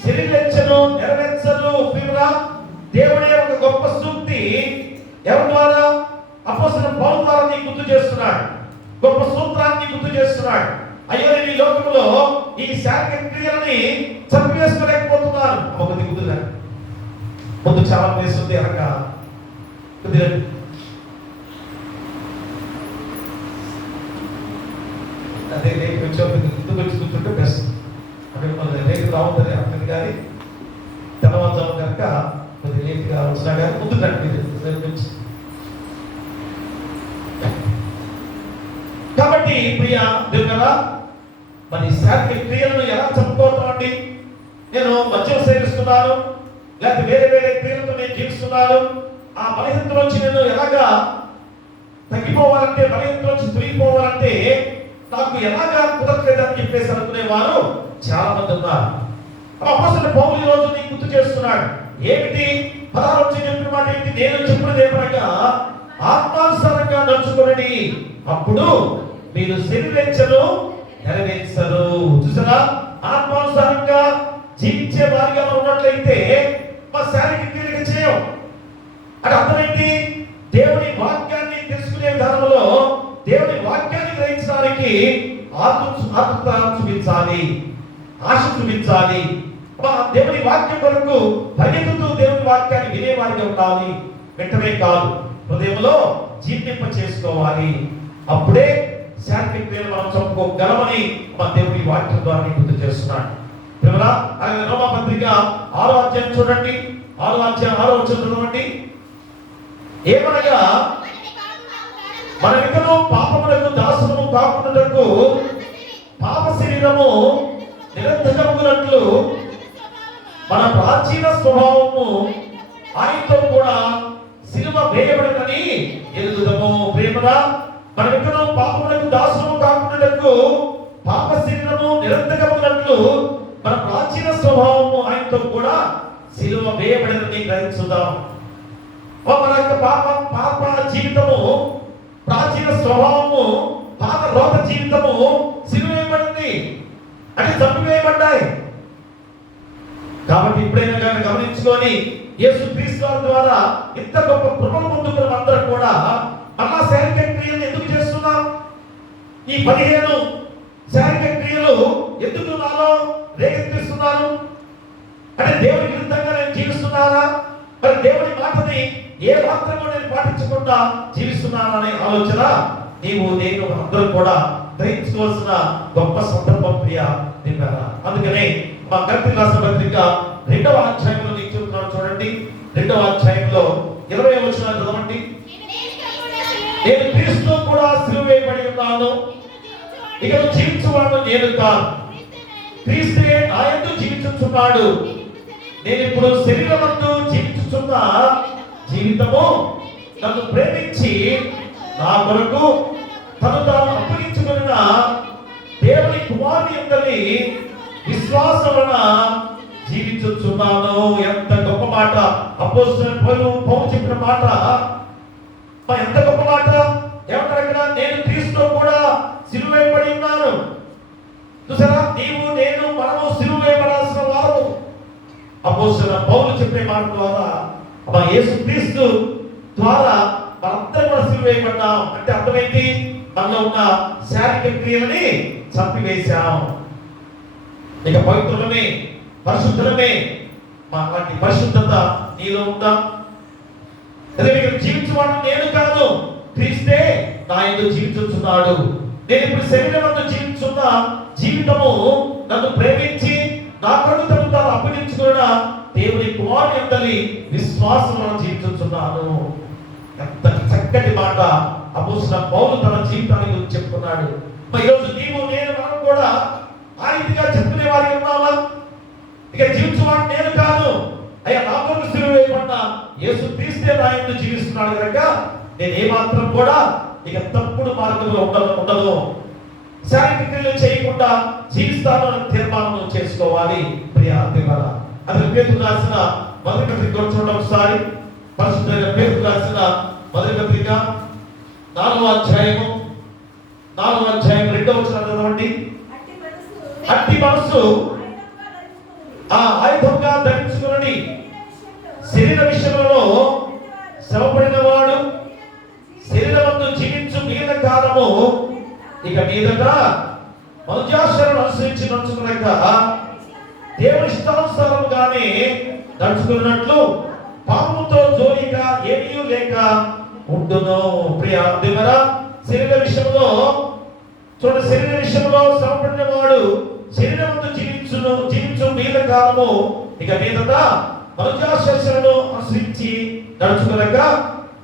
శరీరేచ్ఛను నెరవేర్చరు. దేవుడే ఒక గొప్ప సూక్తి ఎవరి ద్వారా? అపోస్తలుడైన పౌలు ద్వారా నీకు గుర్తు చేస్తున్నాడు. గొప్ప సూత్రాన్ని గుర్తు చేస్తున్నాడు. అయ్యో, నేను ఈ లోకంలో ఈ శారీరక క్రియలని చంపివేసుకోలేకపోతున్నాను. ఒకటి కుదురు ముందు చాలా వేస్తుంది అనక కుదిరండి. అదే రేపు వచ్చి కూర్చుంటే బెస్ట్. అంటే రేపు రావుతుంది అర్థం కానీ తెల్లవారుజాము కనుక కొద్దిగా లేట్గా వచ్చినా కానీ ముందు రండి. కాబట్టి ప్రియ దేవుడా, మరి శారీరక క్రియలను ఎలా చంపుకోవటం? నేను మద్యం సేవిస్తున్నాను, లేకపోతే వేరే క్రియలతో నేను జీవిస్తున్నాను, ఆ బలహీనతలోంచి నేను ఎలాగా తగ్గిపోవాలంటే, బలహీనతలోంచి తొలగిపోవాలంటే నాకు ఎలాగా కుదరట్లేదని చెప్పేసి అనుకునేవారు చాలా మంది ఉన్నారు. అపోస్తలుడైన పౌలు ఈ రోజు నీకు గుర్తు చేస్తున్నాడు. ఏమిటి? 16వ వచనం చెప్పిన మాట ఏంటి? నేను చెప్పినది ఏమనగా ఆత్మానుసారంగా నడుచుకోండి, అప్పుడు మీరు శరీరేచ్ఛను నెరవేర్చరు. చూసారా? ఆత్మానుసారంగా జీవించే వారిగా ఉన్నట్లయితే మా శారీరక క్రియలు చేయం. అంటే అర్థం ఏంటి? దేవుని వాక్యాన్ని తెలుసుకునే విధానంలో దేవుని వాక్యాన్ని గ్రహించడానికి ఆతృత చూపించాలి, ఆశ చూపించాలి. దేవుని వాక్యం వరకు పరిగెత్తుతూ దేవుని వాక్యాన్ని వినేవారిగా ఉండాలి. వెంటనే కాదు, హృదయంలో జీర్ణింప చేసుకోవాలి. అప్పుడే శారీరక క్రియలు మనం చంపుకోగలమని మా దేవుని వాక్యం ద్వారా గుర్తు చేస్తున్నాడు. ప్రియరా, ఆయన రోమపత్రిక 6వ అధ్యాయం చూడండి, 6వ అధ్యాయం 6వ వచనం చదవండి. ఏమనగా మనమికను పాపములకు దాసులము కాకుండాటకు పాప శరీరము నిరంతరమునట్లు మన ప్రాచీన స్వభావము ఆయనతో కూడా సిలువ వేయబడినని ఎరుగుదము. ప్రేమగా మనమికను పాపములకు దాసులము కాకుండాటకు పాప శరీరము నిరంతరమునట్లు మన ప్రాచీన స్వభావము ఆయనతో కూడా సిలువ వేయబడినని గ్రహించుదాం. మన యొక్క పాప జీవితము, ప్రాచీన స్వభావము, పాత రోత జీవితము సిలువ వేయబడింది, అంటే చంపివేయబడ్డాయి. కాబట్టి ఇప్పుడైనా కానీ గమనించుకొని యేసుక్రీస్తు వారి ద్వారా ఇంత గొప్ప కృపను పొందుకున్న అందరం కూడా మళ్ళా శారీరక క్రియలు ఎందుకు చేస్తున్నాం? ఈ 15 శారీరక క్రియలు ఎందుకు నాలో రేకెత్తిస్తున్నాను? అంటే దేవుని విరుద్ధంగా నేను జీవిస్తున్నానా? మరి దేవుని మాటని ఏ మాత్రమో నేను పాటించకుండా జీవిస్తున్నాననే ఆలోచన నేను అందరూ కూడా గ్రహించుకోవాల్సిన గొప్ప సందర్భం ప్రియ నిన్నారా. అందుకనే మా గలతీ రాసిన పత్రిక 2వ అధ్యాయంలో నీకు చెప్తున్నాను చూడండి. 2వ అధ్యాయంలో 20వ వచనం చదవండి. నేను క్రీస్తు కూడా సిలువ వేయబడి ఉన్నాను, ఇక జీవించువాడు నేను కాదు, క్రీస్తే నా యందు జీవించుచున్నాడు. నేను ఇప్పుడు శరీరమందు జీవించుచున్న జీవితము నన్ను ప్రేమించి నా కొరకు తను తాను అప్పగించుకున్న దేవుని కుమారుని యందలి విశ్వాసం వలన జీవించుచున్నాను. ఎంత గొప్ప మాట అపోస్తలుడైన పౌలు చెప్పిన మాట, ఎంత గొప్ప మాట. ఏమంటారు ఇక్కడ? నేను క్రీస్తుతో కూడా సిలువ వేయబడి ఉన్నాను. చూసారా, నీవు నేను మనము సిలువ వేయబడాల్సిన వారము. అపోస్తలుడైన పౌలు చెప్పే మాట ద్వారా మా యేసుక్రీస్తు ద్వారా మనందరం కూడా సిలువ వేయబడ్డాం. అంటే అర్థమైంది, మనలో ఉన్న శారీరక క్రియలని చంపివేశాం. ఇక పవిత్రులమే, పరిశుద్ధులమే. అలాంటి పరిశుద్ధత నీలో ఉందా? జీవించువాడు నేను కాదు, క్రీస్తే నా యందు జీవించుచున్నాడు. నేను ఇప్పుడు శరీరమందు జీవించున్న జీవితము నన్ను ప్రేమించి నా కొరకు తను తాను అప్పగించుకున్న దేవుని కుమారుని యందలి విశ్వాసంలో జీవించుచున్నాను. ఎంత చక్కటి మాట అపోస్తలుడైన పౌలు తన జీవితాన్ని గురించి చెప్పుకున్నాడు. ఈరోజు నీవు నేను మనం కూడా ఆ రీతిగా చెప్పుకునే వారికి ఉన్నామా? ఇక జీవించువాడు నేను కాదు, అయ్యా నా కొరకు సిలువ వేయబడిన యేసుక్రీస్తే నా యందు జీవిస్తున్నాడు కనుక నేను ఏమాత్రం కూడా ఇక తప్పుడు మార్గంలో ఉండదు, శారీరక క్రియలు చేయకుండా జీవిస్తాను అని తీర్మానం చేసుకోవాలి. ప్రియారా, అది పేతురు రాసిన మొదటి పత్రిక చూడండి ఒకసారి. పరిశుద్ధుడైన పేతురు రాసిన మొదటి పత్రిక 4వ అధ్యాయం 2వ వచనం చదవండి. అట్టి మనసు ఆయుధంగా ధరించుకుని శరీర విషయంలో శ్రమపడిన వాడు శరీరమందు జీవించు మిగిలిన కాలము ఇక మీదట మనుజాశలను అనుసరించి నడుచుకున్నాక దేవుని ఇష్టానుసారముగానే నడుచుకున్నట్లు పాపముతో జోలిగా ఏమీ లేక ఉండును. ప్రియా దేవుడా, శరీర విషయంలో చూడండి, శరీర విషయంలో శ్రమపడిన వాడు శరీరమందు జీవించు మిగిలిన కాలము ఇక మీదట మనుజాశలను అనుసరించి నడుచుకున్నాక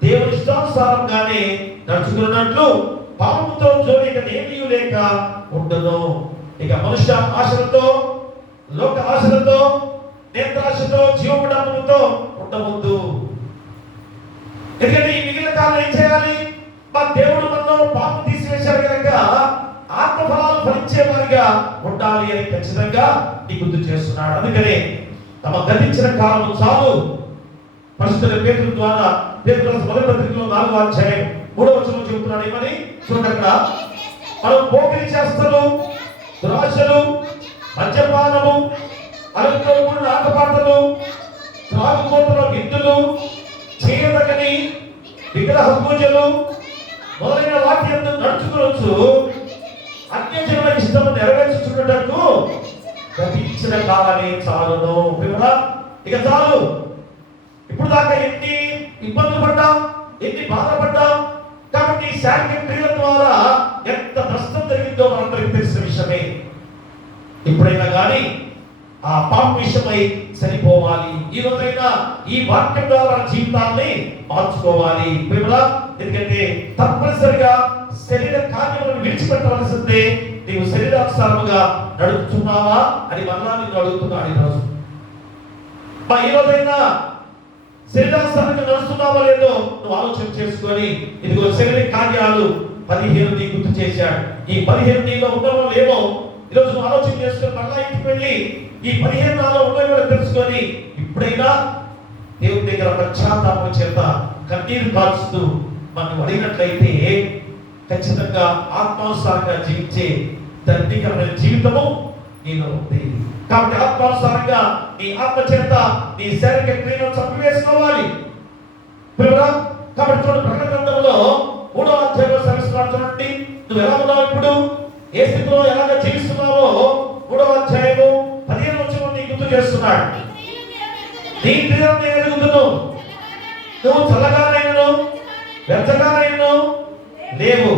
దేవుని ఇష్టానుసారంగానే నడుచుకున్నట్లు పాపముతో జోలిక ఏమీ లేక ఉండును. ఇక మనుష్య ఆశలతో, లోక ఆశలతో, నేత్రాశతో, జీవముడంతో ఉండవద్దు. ఎందుకంటే ఈ మిగిలిన కాలం ఏం చేయాలి? మా దేవుడు మనలో పాపం తీసివేశారు కనుక ఆత్మఫలాలు ఫలించేవారిగా ఉండాలి అని ఖచ్చితంగా నీ గుర్తు చేస్తున్నాడు. అందుకనే తమ గతించిన కాలం చాలు. పరిశుద్ధుల పేతురు ద్వారా పేతురు రాసిన మొదటి పత్రికలో 4వ అధ్యాయం 3వ వచనం చెబుతున్నాడు. ఏమని చూడండి అక్కడ, మనం పోకిరి చేష్టలు, దురాశలు, మద్యపానము, అలతో కూడిన ఆటపాటలు, త్రాగుబోతుల విందులు, చేయదగని విగ్రహ పూజలు మొదలైన వాటి యందు నడుచుకోవచ్చు అన్యజనుల ఇష్టము నెరవేర్చుచున్నటకు గతించిన కాలమే చాలును. ఇక చాలు. ఇప్పుడు దాకా ఎన్ని ఇబ్బందులు పడ్డాం, ఎన్ని బాధపడ్డాం. కాబట్టి శారీరక క్రియల ద్వారా ఎంత నష్టం జరిగిందో మనందరికీ తెలిసిన విషయమే. ఇప్పుడైనా కానీ ఆ పాప విషయమై చనిపోవాలి. ఈ రోజైనా ఈ వాక్యం ద్వారా మన జీవితాన్ని మార్చుకోవాలి ప్రియులారా. ఎందుకంటే తప్పనిసరిగా శరీర కార్యములను విడిచిపెట్టవలసిందే. నీవు శరీరానుసారముగా నడుపుతున్నావా అని మళ్ళా నిన్ను అడుగుతున్నాడు ఈరోజు. ఈ రోజైనా శరీరానుసారంగా నడుస్తున్నావా లేదో నువ్వు ఆలోచన చేసుకొని, ఇదిగో శరీర కార్యాలు 15 నీ గుర్తు చేశాడు. ఈ 15 నీలో ఉండవో లేవో ఈరోజు నువ్వు ఆలోచన చేసుకొని మళ్ళా ఇంటికి వెళ్ళి ఈ 15 నాలో ఉండవో తెలుసుకొని ఇప్పుడైనా దేవుని దగ్గర పశ్చాత్తాపం చేత కన్నీరు కాల్చుతూ మనం అడిగినట్లయితే ఖచ్చితంగా ఆత్మానుసారంగా జీవించే ధన్యకరమైన జీవితము నీలో ఉంది. కాబట్టి ఆత్మానుసారంగా నీ ఆత్మ చేత నీ శారీరక క్రియలను చంపివేసుకోవాలి. కాబట్టి చూడండి, ప్రకటన గ్రంథంలో 3వ అధ్యాయంలో సవిస్తున్నాడు. చూడండి, నువ్వు ఎలా ఉన్నావు, ఇప్పుడు ఏ స్థితిలో ఎలాగ జీవిస్తున్నావో 3వ అధ్యాయము 15వ వచనం నీకు గుర్తు చేస్తున్నాడు. నీ క్రియలను నేను ఎరుగుదును, నువ్వు చల్లగానైనను వెచ్చగానైనను లేవు.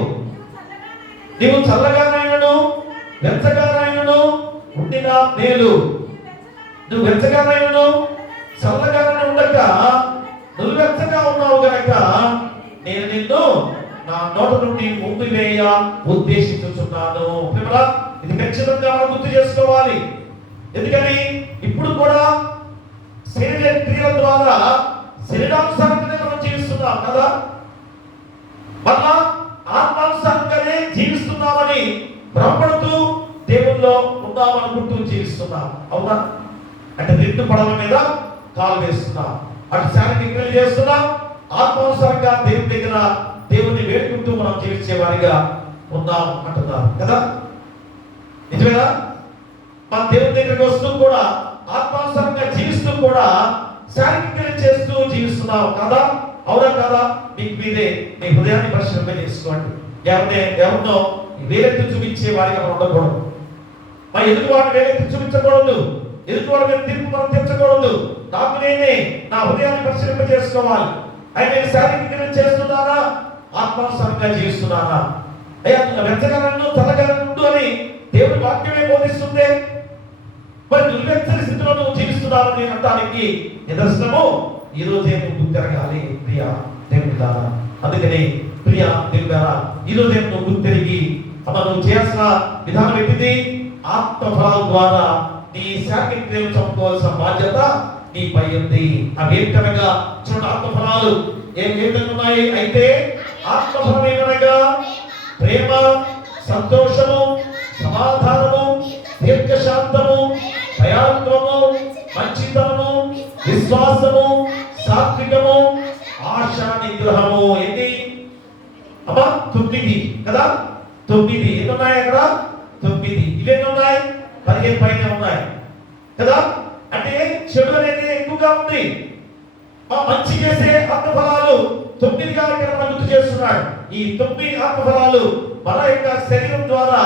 నీవు చల్లగానైనను వెచ్చగానైనను ఉండిన మేలు. నువ్వు వెచ్చగానైనను చల్లగానే ఉండక నువ్వు వెచ్చగా ఉన్నావు గనక నేను నిన్ను నా నోట నుండి మూపివేయ ఉద్దేశించుచున్నాను. ఇది ఖచ్చితంగా మనం గుర్తు చేసుకోవాలి. ఎందుకని ఇప్పుడు కూడా శరీర క్రియల ద్వారా శరీరానుసారంగానే మనం జీవిస్తున్నాం కదా, మళ్ళా ఆత్మానుసారంగానే జీవిస్తున్నామని భ్రమపడుతూ దేవుల్లో ఉన్నామనుకుంటూ జీవిస్తున్నాం. అవునా? అంటే 2 పడవల మీద కాలు వేస్తున్నాం. అటు శారీరక క్రియలు చేస్తున్నాం, ఆత్మానుసారంగా దేవుని దగ్గర దేవుని వేడుకుంటూ మనం జీవించే వారిగా ఉన్నాం అంటున్నారు కదా. నిజమేనా? మన దేవుని దగ్గరికి వస్తూ కూడా ఆత్మానుసారంగా జీవిస్తూ కూడా శారీరక క్రియలు చేస్తూ జీవిస్తున్నాం కదా. అవునా కదా? మీకు మీదే మీ హృదయాన్ని పరిశీలన చేసుకోండి. ఎవరినో వేలెత్తి చూపించే వారిగా మనం ఉండకూడదు. మా ఎదుటి వాడిని వేలెత్తి చూపించకూడదు, ఎదుటి వాడి మీద తీర్పు మనం తెచ్చకూడదు. నాకు నేనే నా హృదయాన్ని పరిశీలన చేసుకోవాలి. ఆయన నేను శారీరక క్రియలు చేస్తున్నానా, ఆత్మానుసారంగా జీవిస్తున్నానా? అయ్యా వెచ్చగానూ చల్లగాను అని దేవుడి వాక్యమే బోధిస్తుంది. మరి నువ్వెచ్చని స్థితిలో నువ్వు జీవిస్తున్నావని అనడానికి నిదర్శనము ఈ రోజే నువ్వు గుర్తిరగాలి ప్రియా దేవుని ద్వారా. అందుకని ప్రియా దేవుని ద్వారా ఈ రోజే నువ్వు గుర్తిరిగి నువ్వు చేయాల్సిన విధానం ఏంటిది? ఆత్మ ఫలాల ద్వారా నీ శారీరక క్రియలు చంపుకోవాల్సిన బాధ్యత నీపై ఉంది. అవి ఏంటనగా చూడండి, ఆత్మ ఫలాలు ఏం ఉన్నాయి అయితే ఆత్మఫలం ఏమనగా ప్రేమ, సంతోషము, సమాధానము, దీర్ఘశాంతము, దయాళుత్వము, మంచితనము, విశ్వాసము, సాత్వికము, ఆశా నిగ్రహము. ఎన్ని అమ్మా? 9 కదా. 9 ఎన్ని ఉన్నాయి అక్కడ? 9. ఇవేమి ఉన్నాయి? 15 పైన ఉన్నాయి కదా. అంటే చెడు అనేది ఎక్కువగా ఉంది. మంచి చేసే ఆత్మఫలాలు 9గా ఇక్కడ మనం గుర్తు చేస్తున్నాడు. ఈ 9 ఆత్మఫలాలు మన యొక్క శరీరం ద్వారా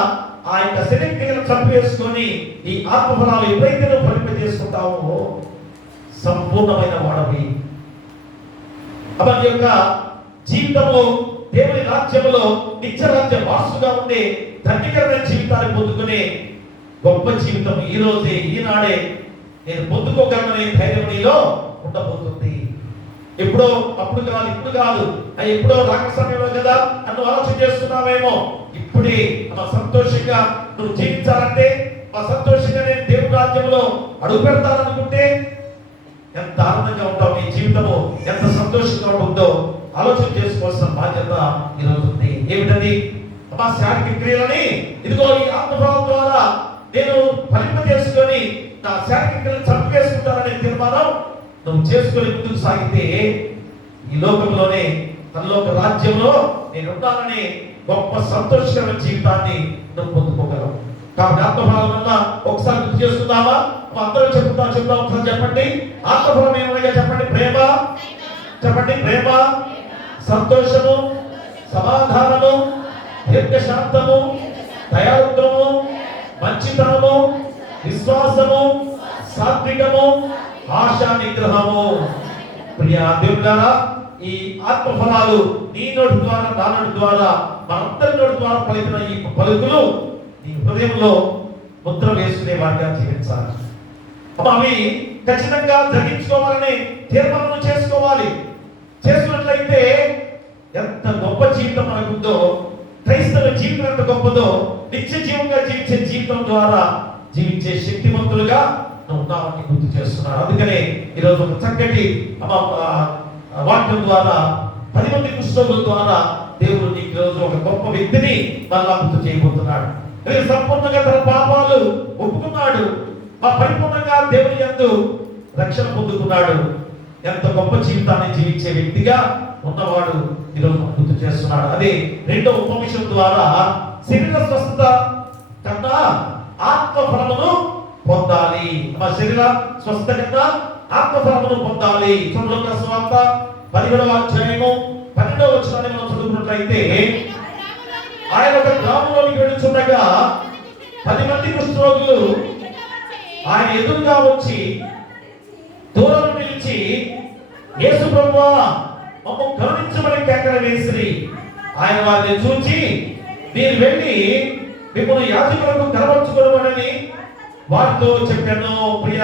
ఆ యొక్క శరీర క్రియలను చంపేసుకొని ఈ ఆత్మఫలాలు ఎప్పుడైతే నువ్వు ఫలింపజేసుకుంటావో సంపూర్ణమైన వాడవి. మన యొక్క జీవితంలో దేవుని రాజ్యంలో నిత్య రాజ్య వారసుగా ఉండే ధన్యకరమైన జీవితాన్ని పొందుకునే గొప్ప జీవితం ఈ రోజే ఈనాడే నేను పొందుకోగలననే ధైర్యం నీలో ఉండబోతుంది. ఎప్పుడో అప్పుడు కాదు, ఇప్పుడు కాదు, ఎప్పుడో రాక సమయంలో కదా అని ఆలోచన చేస్తున్నావేమో. ఇప్పుడే సంతోషంగా నువ్వు జీవించాలంటే, సంతోషంగా నేను దేవుని రాజ్యంలో అడుగు పెడతాననుకుంటే ఎంత ఆనందంగా ఉంటావు, నీ జీవితము ఎంత సంతోషంగా ఉంటుందో ఆలోచన చేసుకోవాల్సిన బాధ్యత ఈరోజు ఉంది. ఏమిటది? మా శారీరక క్రియలని ఇదిగో ఈ ఆత్మభావం ద్వారా నేను ఫలింపజేసుకొని నా శారీరక క్రియలు చంపేసుకుంటాననే తీర్మానం నువ్వు చేసుకొని ముందుకు సాగితే ఈ లోకంలోనే తనలోక రాజ్యంలో నేను ఉంటానని గొప్ప సంతోషకరమైన జీవితాన్ని నువ్వు పొందుకోగలవు. కాబట్టి ఆత్మఫలం వల్ల ఒకసారి గుర్తు చేసుకుందామా? అందరూ చెప్తాం ఒకసారి చెప్పండి. ఆత్మఫలం ఏమనగా చెప్పండి. ప్రేమ చెప్పండి. ప్రేమ, సంతోషము, సమాధానము, దీర్ఘశాంతము, దయాళుత్వము, మంచితనము, విశ్వాసము, సాత్వికము, ఆశా నిగ్రహము. ప్రియా దేవులారా, ఈ ఆత్మఫలాలు నీ నోటి ద్వారా నా నోటి ద్వారా మనందరి నోటి ద్వారా పలికిన ఈ పలుకులు నీ హృదయంలో ముద్ర వేసుకునే వారిగా జీవించాలి. అవి ఖచ్చితంగా జరిగించుకోవాలని తీర్మానం చేసుకోవాలి. చేసుకున్నట్లయితే ఎంత గొప్ప జీవితం మనకుందో, క్రైస్తవ జీవితం ఎంత గొప్పదో, నిత్య జీవంగా జీవించే జీవితం ద్వారా జీవించే శక్తివంతులుగా ఉన్నామని గుర్తు చేస్తున్నారు. అందుకనే ఈరోజు ఒక చక్కటి వాక్యం ద్వారా 10 మంది కుష్ఠరోగుల ద్వారా దేవుడు నీకు ఈరోజు ఒక గొప్ప వ్యక్తిని మళ్ళా గుర్తు చేయబోతున్నాడు. సంపూర్ణంగా తన పాపాలు ఒప్పుకున్నాడు, పరిపూర్ణంగా దేవుని యందు రక్షణ పొందుకున్నాడు. ఎంత గొప్ప జీవితాన్ని జీవించే వ్యక్తిగా ఉన్నవాడు ఈరోజు గుర్తు చేస్తున్నాడు. అదే రెండో ఉపమిషం ద్వారా శరీర స్వస్థత కన్నా ఆత్మ ఫలమును పొందాలి. మా శరీర స్వస్థత కన్నా ఆత్మ ఫలమును పొందాలి. లోక సువార్త 17వ అధ్యాయము 12వ వచనాన్ని మనం చదువుకున్నట్లయితే, ఆయన ఒక గ్రామంలోకి వెళుచుండగా 10 మంది కుష్ఠరోగులు ఆయన ఎదురుగా వచ్చి దూరం నిలిచి, యేసు ప్రభువా మమ్మల్ని కరుణించమని కేకలు వేసిరి. ఆయన వారిని చూచి, మీరు వెళ్ళి మిమ్మల్ని యాజకులకు కనబరుచుకోవడమని వారితో చెప్పాను. ప్రియ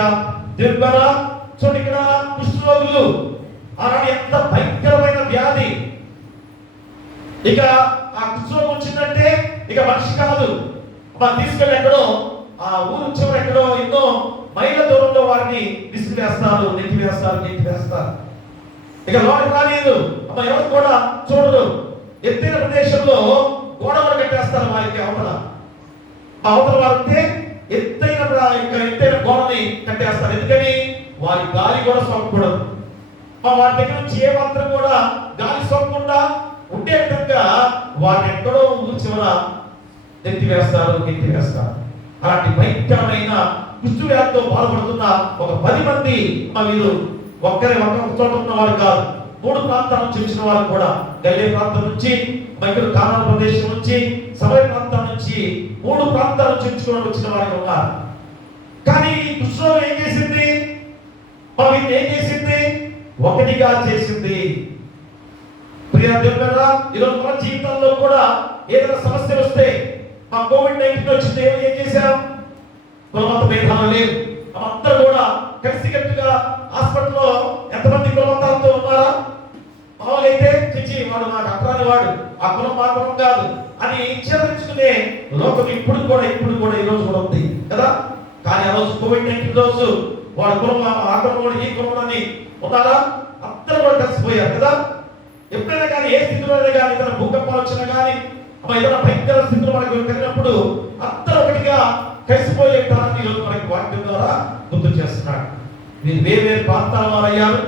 దివ్వర చూడండి, ఇక్కడ కుష్ఠరోగులు అలాంటి ఎంత భయంకరమైన వ్యాధి. ఇక ఆ కుష్ఠరోగం వచ్చిందంటే ఇక మనిషి కాదు, తీసుకెళ్ళి ఎక్కడో ఆ ఊరు చివరి ఎక్కడో ఎన్నో మైళ్ళ దూరంలో వారిని విసిరివేస్తారు, నెట్టివేస్తారు. ఇక లోపలికి రాలేదు, ఎవరు కూడా చూడరు. ఎత్తైన ప్రదేశంలో గోడలు కట్టేస్తారు వారికి. అవతల వారితే ఎత్తైన గోడని కట్టేస్తారు. ఎందుకని? వారి గాలి కూడా సోకకూడదు. వారి దగ్గర నుంచి ఏ మాత్రం కూడా గాలి సోకకుండా ఉండే విధంగా వారిని ఎక్కడో ఊరి చివర నెట్టివేస్తారు. అలాంటి భయంకరమైన కుష్ఠవ్యాధితో బాధపడుతున్న ఒక 10 మంది వీరు ఒక్క చోట ఉన్న వారు కాదు, 3 ప్రాంతాల నుంచి వచ్చిన వారు కూడా. గలిలే ప్రాంతం నుంచి, కానాను ప్రదేశం నుంచి, సమరయ ప్రాంతం నుంచి, 3 ప్రాంతాల నుంచి వచ్చిన వారు ఉన్నారు. కానీ ఈ కుష్ఠరోగం ఏం చేసింది? ఒకటిగా చేసింది. ప్రియ దేవుడా, ఈరోజు మన జీవితంలో కూడా ఏదైనా సమస్య వస్తే, కోవిడ్-19 వచ్చింది, ఏం చేశాం? కులమత భేదాలు లేవు. అందరూ కూడా కలిసికట్టుగా హాస్పిటల్లో ఎంతమంది కులమతాలతో ఉన్నారా? మామూలైతే చిచ్చి వాడు నాకు అక్కరాని వాడు, ఆ కులం మా కులం కాదు అని చేర్చుకునే లోకం ఇప్పుడు కూడా ఈ రోజు కూడా ఉంది కదా. కానీ ఆ రోజు కోవిడ్-19 రోజు వాడు కులం ఆ కులం కూడా ఈ కులం అని ఉన్నారా? అందరూ కూడా కలిసిపోయారు కదా. ఎప్పుడైనా కానీ ఏ స్థితిలో కానీ ఏదైనా భూకంపాలు వచ్చినా కానీ ఏదైనా భయంకర స్థితిలో మనకు కలిగినప్పుడు అందరూ ఒకటిగా కలిసిపోయే కారణం ఈరోజు మనకి వాక్యం ద్వారా గుర్తు చేస్తున్నాడు. మీరు వేరు ప్రాంతాల వారు అయ్యారు,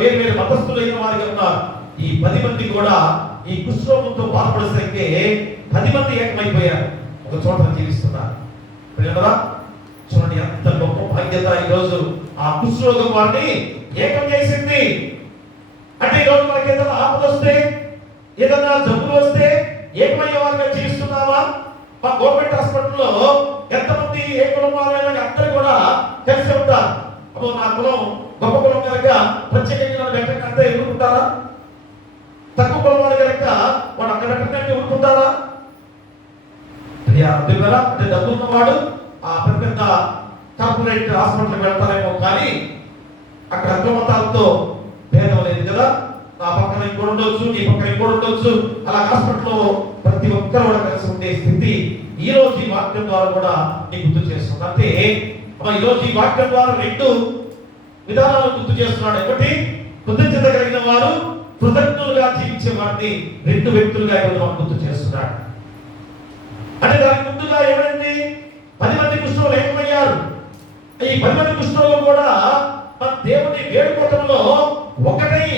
వేరు మతస్థులైన వారిగా ఉన్నారు. ఈ 10 మంది కూడా ఈ కుష్ఠరోగంతో బాధపడేసరికి 10 మంది ఏకమైపోయారు, ఒక చోట జీవిస్తున్నారు. చూడండి ఎంత గొప్ప బాధ్యత ఈరోజు ఆ కుష్ఠరోగం వారిని ఏకం చేసింది. అంటే ఈరోజు మనకి ఏదైనా ఆపద వస్తే, ఏదైనా జబ్బులు వస్తే ఏకమయ్యే వారిగా జీవిస్తున్నావా? మా గవర్నమెంట్ హాస్పిటల్లో ఎంతమంది ఏ కులం వారైనా అందరూ కూడా కలిసి ఉంటారు. అప్పుడు నా కులం గొప్ప కులం కనుక ప్రత్యేకంగా వెంటనే అంతా ఎదుర్కొంటారా? తక్కువ కులం వాడు కనుక వాడు అక్కడ వెంటనే ఎదుర్కొంటారా? అంటే డబ్బు ఉన్నవాడు ఆ పెద్ద కార్పొరేట్ హాస్పిటల్కి వెళ్తారేమో, కానీ అక్కడ అగ్రమతాలతో భేదం లేదు కదా. నా పక్కన ఇంకోటి ఉండొచ్చు, నీ పక్కన ఇంకోటి ఉండొచ్చు. అలా హాస్పిటల్లో ప్రతి ఒక్కరు కూడా కలిసి ఉండే స్థితి ఈ రోజు ఈ వాక్యం ద్వారా కూడా నీకు గుర్తు చేస్తుంది. అంటే ఈ రోజు ఈ వాక్యం ద్వారా 2 విధానాలను గుర్తు చేస్తున్నాడు. ఒకటి, కృతజ్ఞత కలిగిన వారు కృతజ్ఞులుగా జీవించే వారిని 2 వ్యక్తులుగా ఈరోజు గుర్తు చేస్తున్నాడు. అంటే దానికి ముందుగా ఏమైంది? 10 మంది కుష్ఠరోగులు ఏకమయ్యారు. ఈ 10 మంది కుష్ఠరోగులు కూడా మన దేవుని వేడుకోవటంలో ఒకటై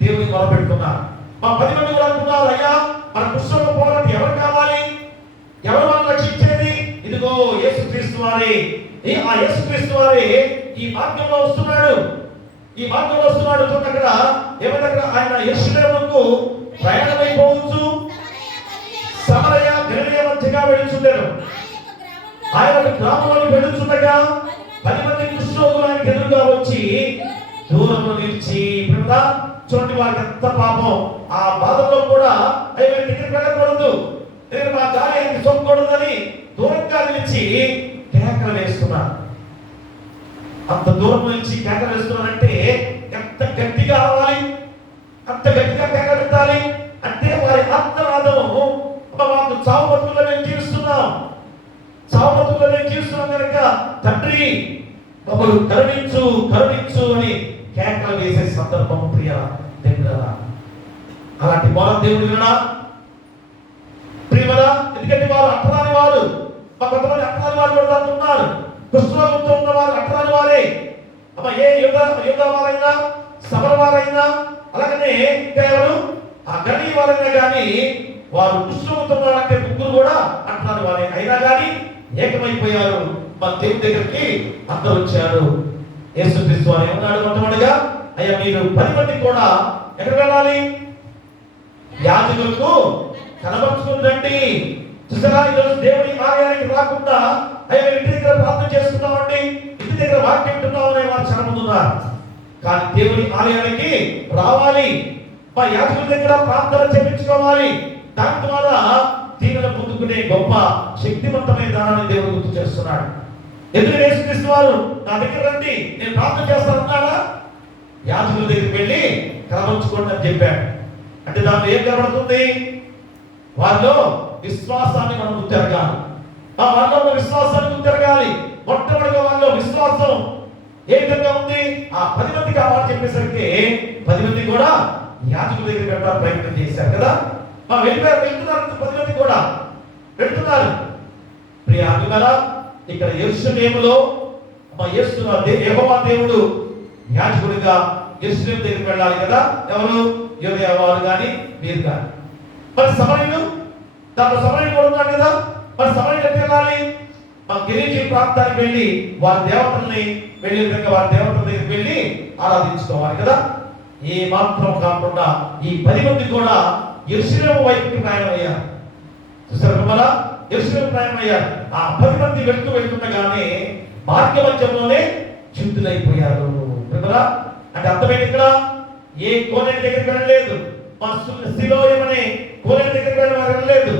దేవుని మొదలుపెట్టుకున్నారు. 10 మంది కూడా అనుకున్నారు, అయ్యా మన కుష్ఠరోగం పోవాలంటే ఎవరు కావాలి? ఎవరు మనం రక్షించేది? ఇదిగో యేసుక్రీస్తు వారే. ఆ యేసుక్రీస్తు వారే ఈ మార్గంలో వస్తున్నాడు. చూడండి అక్కడ ఏమంటే ఆయన యెరూషలేముకు ప్రయాణమైపోవచ్చు, సమరయ గలిలయ మధ్యగా వెళుచుండెను. ఆయన గ్రామంలోకి వెళుచుండగా 10 మంది కుష్ఠరోగులు ఆయనకు ఎదురుగా వచ్చి దూరంలో నిలిచి, చూడండి వారికి ఎంత పాపం. ఆ బాధల్లో కూడా అయ్యో దగ్గరికి వెళ్ళకూడదు, నేను మా గాలి సోకూడదని దూరంగా నిలిచి కేకలు వేస్తున్నారు. అంత దూరం నుంచి కేకలు వేస్తున్నానంటే ఎంత గట్టిగా అవ్వాలి, అంత గట్టిగా కేకలు పెట్టాలి అంటే వారి ఆత్మనాదము మాకు చావు బతుకుల్లో మేము జీవిస్తున్నాం, చావు బతుకుల్లో మేము జీవిస్తున్నాం కనుక తండ్రి మమ్మల్ని కరుణించు కరుణించు అని కేకలు వేసే సందర్భం ప్రియ దేవుడా. అలాంటి మన దేవుడు వినడా ప్రియమరా? ఎందుకంటే వారు అట్టరాని వారు, మా కొంతమంది అట్టరాని వారు కూడా ఉన్నారు. కుష్ఠరోగంతో ఉన్న వారు అట్టరాని వారే. అమ్మ ఏ యుద్ధ వారైనా సమర వారైనా అలాగనే కేవలం ఆ గణి వారైనా కానీ వారు కుష్ఠరోగంతో ఉన్నారంటే ముగ్గురు కూడా అట్టరాని వారే. అయినా కానీ ఏకమైపోయారు. మన దేవుని దగ్గరికి అందరూ వచ్చారు. యేసుక్రీస్తు వారు ఏమన్నాడు మొట్టమొదటిగా? అయ్యా మీరు 10 మంది కూడా ఎక్కడ వెళ్ళాలి? యాజకులకు కనబరుచుకుని రండి. చూసారా, ఈరోజు దేవుని ఆలయానికి రాకుండా అయ్యా ఇంటి దగ్గర ప్రార్థన చేస్తున్నామండి, ఇంటి దగ్గర వాక్యం వింటున్నామని వారు చాలా మంది ఉన్నారు. కానీ దేవుని ఆలయానికి రావాలి, మా యాజకుల దగ్గర ప్రార్థన చేయించుకోవాలి. దాని ద్వారా దీవెన పొందుకునే గొప్ప శక్తివంతమైన దానాన్ని దేవుడు గుర్తు చేస్తున్నాడు. ఎందుకు యేసుక్రీస్తు వారు నా దగ్గర రండి నేను ప్రార్థన చేస్తానన్నాడా? యాజకుల దగ్గరికి వెళ్ళి కనబరుచుకోండి అని చెప్పాడు. అంటే దాంట్లో ఏం కనబడుతుంది? వారిలో విశ్వాసాన్ని మనం గుర్తిరగాలి. వారిలో ఉన్న విశ్వాసాన్ని గుర్తిరగాలి. మొట్టమొదటిగా వారిలో విశ్వాసం ఏ విధంగా ఉంది? ఆ 10 మందికి ఆ మాట చెప్పేసరికి 10 మంది కూడా యాజకుల దగ్గరికి వెళ్ళడానికి ప్రయత్నం చేశారు కదా. వెళ్తున్నారు 10 మంది కూడా వెళ్తున్నారు. ప్రియ ఆత్మీయులారా, ఇక్కడ యెరూషలేములో యెహోవా దేవుడు యాజకుడిగా యెరూషలేము దగ్గరికి వెళ్ళాలి కదా. ఎవరు? యూదయ వారు కానీ వీరు కానీ. మరి సమరయులు, దాంట్లో సమరయులు కూడా ఉన్నారు కదా. మరి సమరయులు ఎక్కడ వెళ్ళాలి? మా గిరిజీ ప్రాంతానికి వెళ్ళి వారి దేవతల్ని వెళ్ళే విధంగా వారి దేవతల దగ్గరికి వెళ్ళి ఆరాధించుకోవాలి కదా. ఏ మాత్రం కాకుండా ఈ 10 మంది కూడా యెరూషలేము వైపుకి ప్రయాణమయ్యారు. చూసారు కదా, యెరూషలేము ప్రయాణమయ్యారు. ఆ 10 మంది వెళ్తుండగానే మార్గ మధ్యంలోనే యుద్ధులైపోయారు. అంటే అర్థమైంది ఇక్కడ ఏ కోనేటి దగ్గరికి వెళ్ళలేదు, మన సిలోయమనే కోనేటి దగ్గరికి వెళ్ళలేదు.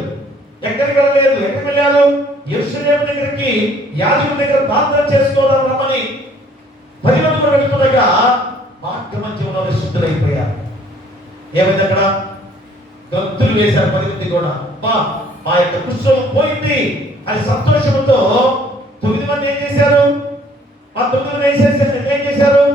ఎక్కడికి వెళ్ళలేదు? ఎక్కడికి వెళ్ళారు? యెరూషలేము దగ్గరికి యాజకుల దగ్గర ప్రార్థన చేసుకోవడం రమ్మని 10 మంది కూడా వెళ్తుండగా మార్గ మధ్యంలో శుద్ధులైపోయారు. ఏమైంది అక్కడ? గంతులు వేశారు 10 మంది కూడా. మా యొక్క కుష్ఠరోగం పోయింది అని సంతోషంతో 9 మంది ఏం చేశారు? ఆ 9 మంది ఏం చేశారు?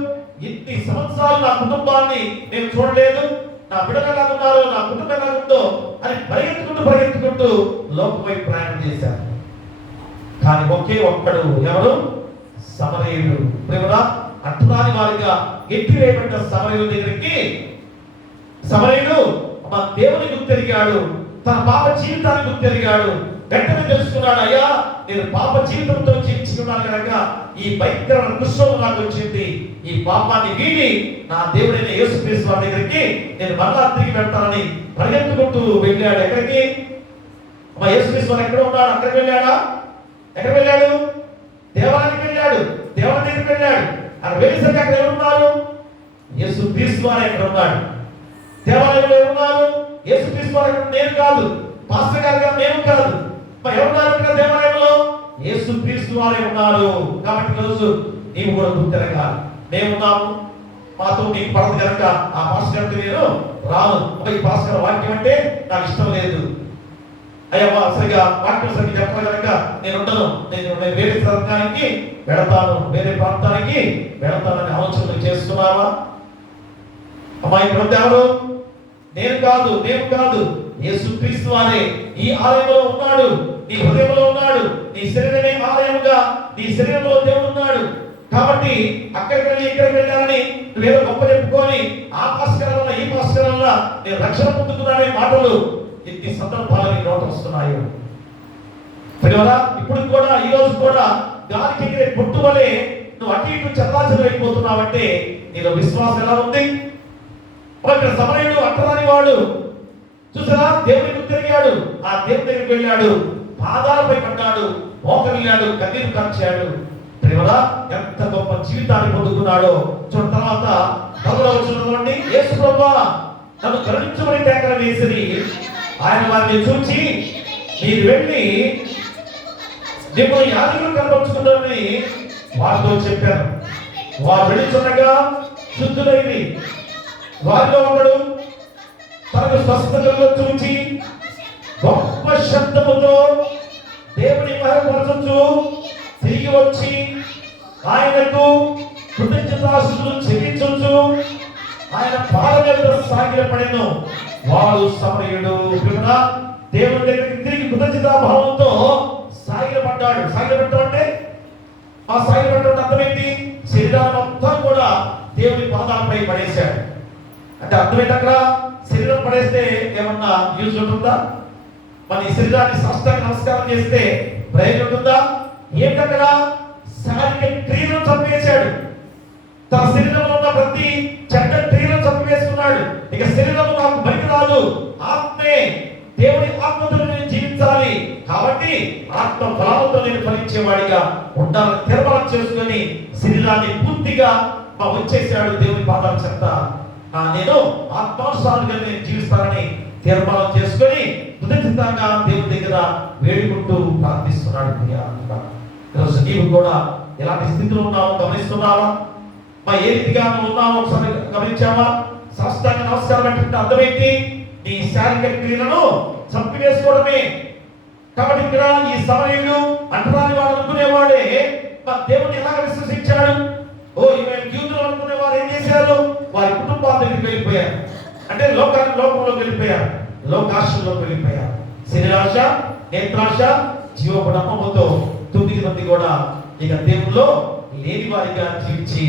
ఇన్ని సంవత్సరాలు నా కుటుంబాన్ని నేను చూడలేదు, నా బిడ్డలు ఎలా ఉన్నారు, నా కుటుంబం ఎలా ఉందో అని పరిగెత్తుకుంటూ లోకమై ప్రయాణం చేశారు. కానీ ఒకే ఒక్కడు, ఎవరు? సమరయుడు. ప్రేమరా, అట్టరాని వారిగా ఎత్తివేయబడ్డ సమరయుల దగ్గరికి సమరయుడు మా దేవుని గుర్తెరిగాడు, తన పాప జీవితాన్ని గుర్తెరిగాడు. వెంటనే తెలుసుకున్నాడు, అయ్యా నేను పాప జీవితంతో జీవించుకున్నాను కనుక ఈ భయంకరమైన కుష్ఠరోగం నాకు వచ్చింది. ఈ పాపాన్ని వీడి నా దేవుడైన యేసుక్రీస్తు వారి దగ్గరికి నేను మళ్ళా తిరిగి వెళ్తానని పరిగెత్తుకుంటూ వెళ్ళాడు. ఎక్కడికి? మా యేసుక్రీస్తు వారు ఎక్కడ ఉన్నాడు? అక్కడికి వెళ్ళాడా? ఎక్కడ వెళ్ళాడు? దేవాలయానికి వెళ్ళాడు. దేవాలయం దగ్గరికి వెళ్ళాడు. అక్కడ వెళ్ళేసరికి అక్కడ ఎవరున్నారు? యేసుక్రీస్తు వారు ఎక్కడ ఉన్నాడు? దేవాలయంలో ఎవరున్నారు? యేసుక్రీస్తు వారు ఎక్కడ? నేను కాదు, పాస్టర్ గారు నేను కాదు. ఎవరున్నారు ఇక్కడ దేవాలయంలో? యేసుక్రీస్తు వారే ఉన్నారు. కాబట్టి ఈరోజు నీవు కూడా గుర్తిరగాలి. మేమున్నాము, మాతో నీకు పడదు కనుక ఆ పాస్టర్ గారికి నేను రాను. ఈ పాస్టర్ గారి వాక్యం అంటే నాకు ఇష్టం లేదు, అయ్యా సరిగా వాక్యం సరిగ్గా చెప్పాలి కనుక నేను ఉండను, నేను వేరే ప్రాంతానికి వెళతాను, వేరే ప్రాంతానికి వెళతానని ఆలోచన చేస్తున్నావా? అమ్మా ఇక్కడ ఎవరు? నేను కాదు, యేసుక్రీస్తు వారే ఈ ఆలయంలో ఉన్నాడు, నీ హృదయంలో ఉన్నాడు. నీ శరీరమే ఆలయముగా నీ శరీరంలో దేవుడు ఉన్నాడు. కాబట్టి అక్కడికి వెళ్ళి ఇక్కడికి వెళ్ళాలని నువ్వేదో గొప్ప చెప్పుకొని ఆ పాస్కరం వల్ల ఈ పాస్కరం వల్ల నేను రక్షణ పొందుతున్నానే మాటలు ఎన్ని సందర్భాలు నీ నోట వస్తున్నాయి. ఇప్పుడు కూడా ఈ రోజు కూడా గాలికి ఎగిరే పొట్టు వలె నువ్వు అటు ఇటు చల్లాచలు అయిపోతున్నావంటే నీలో విశ్వాసం ఎలా ఉంది? ఇక్కడ సమరయుడు అట్టరాని వాడు చూసారా, దేవుని గుర్తిరిగాడు. ఆ దేవుని దగ్గరికి వెళ్ళాడు, పాదాలపై పడ్డాడు, మోకరిల్లాడు, కన్నీరు కార్చాడు. ప్రేమరా, ఎంత గొప్ప జీవితాన్ని పొందుకున్నాడో చూడ. తర్వాత 10వ వచనంలోని యేసు ప్రభువా నన్ను కరుణించమని కేకలు వేసిరి. ఆయన వారిని చూచి మీరు వెళ్ళి మిమ్మల్ని యాజకులు కనపరుచుకున్నారని వారితో చెప్పారు. వారు వెళుచుండగా శుద్ధులైరి వారిలో ఒకడు తనకు స్వస్థతలో చూచి గొప్ప శబ్దముతో దేవుని మహిమపరచుచు తిరిగి వచ్చి ఆయనకు కృతజ్ఞతాస్తుతులు చెల్లించుచు ఆయన పాదముల సాగిలపడెను. వాడు సమరయుడు దేవుని దగ్గరికి తిరిగి కృతజ్ఞతా భావంతో సాగిలపడ్డాడు. సాగిలపడటం అంటే ఆ సాగిలపడటం అర్థం ఏంటి? శరీరాన్ని మొత్తం కూడా దేవుని పాదాలపై పడేశాడు. అంటే అర్థమైంది అక్కడ శరీరం పడేస్తే ఏమన్నా యూజ్ ఉంటుందా? మన ఈ శరీరాన్ని సాష్టాంగ నమస్కారం చేస్తే ప్రయోజనం ఉంటుందా? ఏంటక్కడ శారీరక క్రియలను చంపేశాడు. తన శరీరంలో ఉన్న ప్రతి చెడ్డ క్రియలను చంపివేసుకున్నాడు. ఇక శరీరం నాకు పనికి రాదు, ఆత్మే దేవుని ఆత్మతో నేను జీవించాలి కాబట్టి ఆత్మ ఫలాలతో నేను ఫలించేవాడిగా ఉండాలని తీర్మానం చేసుకుని శరీరాన్ని పూర్తిగా వచ్చేసాడు. దేవుని పాదాల చెత్త నేను ఆత్మానుసారంగా నేను జీవిస్తానని తీర్మానం చేసుకొని కృతజ్ఞతంగా దేవుని దగ్గర వేడుకుంటూ ప్రార్థిస్తున్నాడు. ఈరోజు నీవు కూడా ఎలాంటి స్థితిలో ఉన్నావో గమనిస్తున్నావా? ఏ రీతిగా ఉన్నావో ఒకసారి గమనించావా? సాష్టాంగ నమస్కారం అంటే అర్థం ఏంటి? నీ శారీరక క్రియలను చంపివేసుకోవడమే. కాబట్టి ఇక్కడ ఈ సమరయుడు అంటరాని వాడు అనుకునేవాడే దేవుని ఎలాగ విశ్వసించాడు? యూదులు అనుకునే వారు ఏం చేశారు? వారి కుటుంబాల దగ్గరికి వెళ్ళిపోయారు. అంటే లోకంలోకి వెళ్ళిపోయారు, లోకాశలోకి వెళ్ళిపోయారు. శరీరాశ, నేత్రాశ, జీవపడమ్మతో 9 మంది కూడా ఇక దేవుల్లో లేని వారిగా జీవించి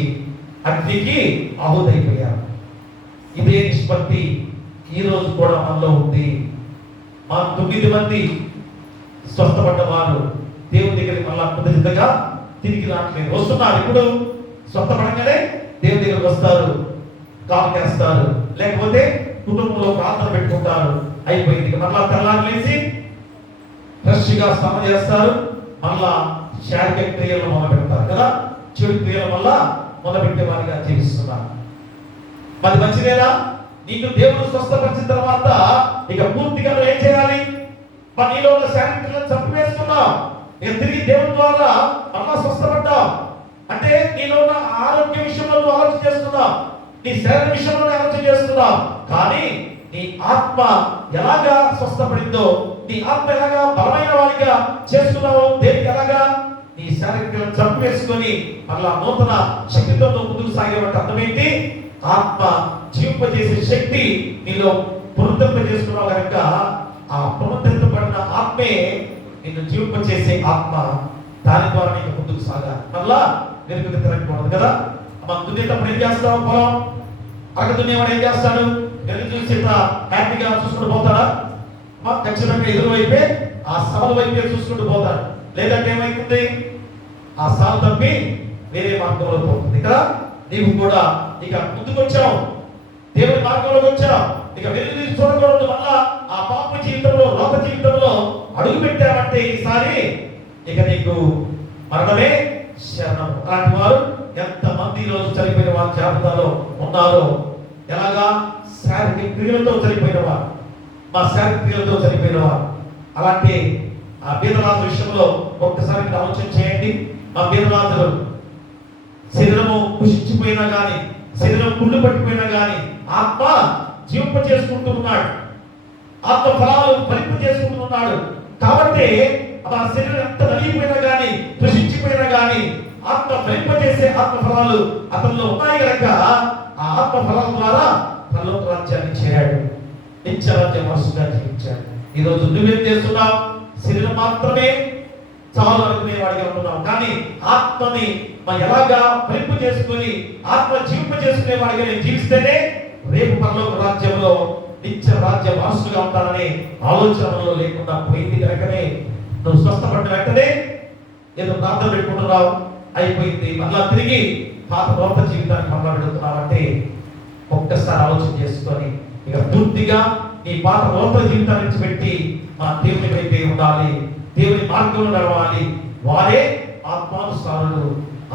అగ్నికి ఆహుతైపోయారు. ఇదే నిష్పత్తి ఈ రోజు కూడా మనలో ఉంది. మా 9 మంది స్వస్థపడ్డ వారు దేవుని దగ్గరికి మళ్ళా కృతజ్ఞతగా తిరిగి రావట్లేదు. వస్తున్నారు. ఇప్పుడు స్వస్థపడంగానే దేవుని దగ్గరికి వస్తారు, కాలు చేస్తారు, లేకపోతే కుటుంబంలో ప్రార్థన పెట్టుకుంటారు. అయిపోయింది. మళ్ళా తెల్లారు లేచి ఫ్రెష్గా స్నానం చేస్తారు, మళ్ళా శారీరక క్రియలను మొదలు పెడతారు కదా. చెడు క్రియల వల్ల మొదలుపెట్టే వారిగా జీవిస్తున్నారు. అది మంచిదేనా? నీకు దేవుడు స్వస్థపరిచిన తర్వాత ఇక పూర్తిగా ఏం చేయాలి? నీలో ఉన్న శారీరక క్రియలను చంపివేసుకున్నావు. ఇక తిరిగి దేవుని ద్వారా మళ్ళా స్వస్థపడ్డావు. అంటే నీలో ఉన్న ఆరోగ్య విషయంలో నువ్వు ఆలోచన చేస్తున్నావు, నీ శరీర విషయంలోనే ఆలోచన చేస్తున్నావు. కానీ నీ ఆత్మ ఎలాగా స్వస్థపడిందో, నీ ఆత్మ ఎలాగా బలమైన వాడిగా చేస్తున్నావో, దేనికి ఎలాగా నీ శారీరకలను చంపివేసుకొని మళ్ళా నూతన శక్తితో ముందుకు సాగేవాటి అర్థం ఏంటి? ఆత్మ జీవింపజేసే శక్తి నీలో పునరుద్ధరింపజేసుకున్నావు కనుక ఆ పునరుద్ధరింపబడిన ఆత్మే నిన్ను జీవింపజేసే ఆత్మ. దాని ద్వారా నీకు ముందుకు సాగాలి. మళ్ళా వెనుకకు తిరగకూడదు కదా. మన దున్నేటప్పుడు ఏం చేస్తావు? పొలం అక్కడ దున్నేవాడు ఏం చేస్తాడు? వెనుక చూసి హ్యాపీగా చూసుకుంటూ పోతాడా? ఖచ్చితంగా ఎదురు వైపే ఆ సవాలు వైపే చూసుకుంటూ పోతాడు. లేదంటే ఏమైతుంది? ఆ సాలు తప్పి వేరే మార్గంలో పోతుంది కదా. నీవు కూడా ఇక ముందుకు వచ్చావు, దేవుని మార్గంలోకి వచ్చావు. ఇక వెలుగు తీసి చూడకూడదు. మళ్ళా ఆ పాప జీవితంలో, లోక జీవితంలో అడుగు పెట్టావంటే ఈసారి ఇక నీకు మరణమే శరణం. అలాంటి వారు ఎంతమంది రోజు చనిపోయిన వారి జాబితాలో ఉన్నారో. ఎలాగా? శారీరక క్రియలతో చనిపోయిన వారు, మా శారీరక క్రియలతో చనిపోయిన వారు. అలాంటి ఆ బీదరాజు విషయంలో ఒక్కసారి మీరు ఆలోచన చేయండి. మా బీదరాజులు శరీరము కుషించిపోయినా కానీ, శరీరం కుళ్ళు పట్టిపోయినా కానీ ఆత్మ జీవింప చేసుకుంటూ ఉన్నాడు, ఆత్మ ఫలాలు ఫలింప చేసుకుంటూ ఉన్నాడు. కాబట్టి ఆ శరీరం ఎంత నలిగిపోయినా కానీ, కృషించిపోయినా కానీ ఆత్మ ఫలింపజేసే ఆత్మ ఫలాలు అతనిలో ఉన్నాయి కనుక ఆ ఆత్మ ఫలాల ద్వారా పరలోక రాజ్యాన్ని చేరాడు, నిత్య రాజ్య వారసుగా జీవించాడు. ఈరోజు నువ్వేం చేస్తున్నావు? శరీరం మాత్రమే చాలు అనుకునేవాడిగా ఉంటున్నావు. కానీ ఆత్మని ఎలాగా ఫలింపు చేసుకుని ఆత్మ జీవింప చేసుకునేవాడిగా నేను జీవిస్తేనే రేపు పరలోక రాజ్యంలో నిత్య రాజ్య వారసుగా ఉంటాననే ఆలోచనలో లేకుండా పోయింది కనుకనే నువ్వు స్వస్థపడిన వెంటనే ఏదో ప్రార్థన పెట్టుకుంటున్నావు, అయిపోయింది. మళ్ళా తిరిగి పాత లోక జీవితానికి మళ్ళా వెళుతున్నావంటే ఒక్కసారి ఆలోచన చేసుకొని ఇక పూర్తిగా నీ పాత లోక జీవితాన్ని విడిచిపెట్టి మా దేవుని వైపే ఉండాలి, దేవుని మార్గంలో నడవాలి. వారే ఆత్మానుసారులు,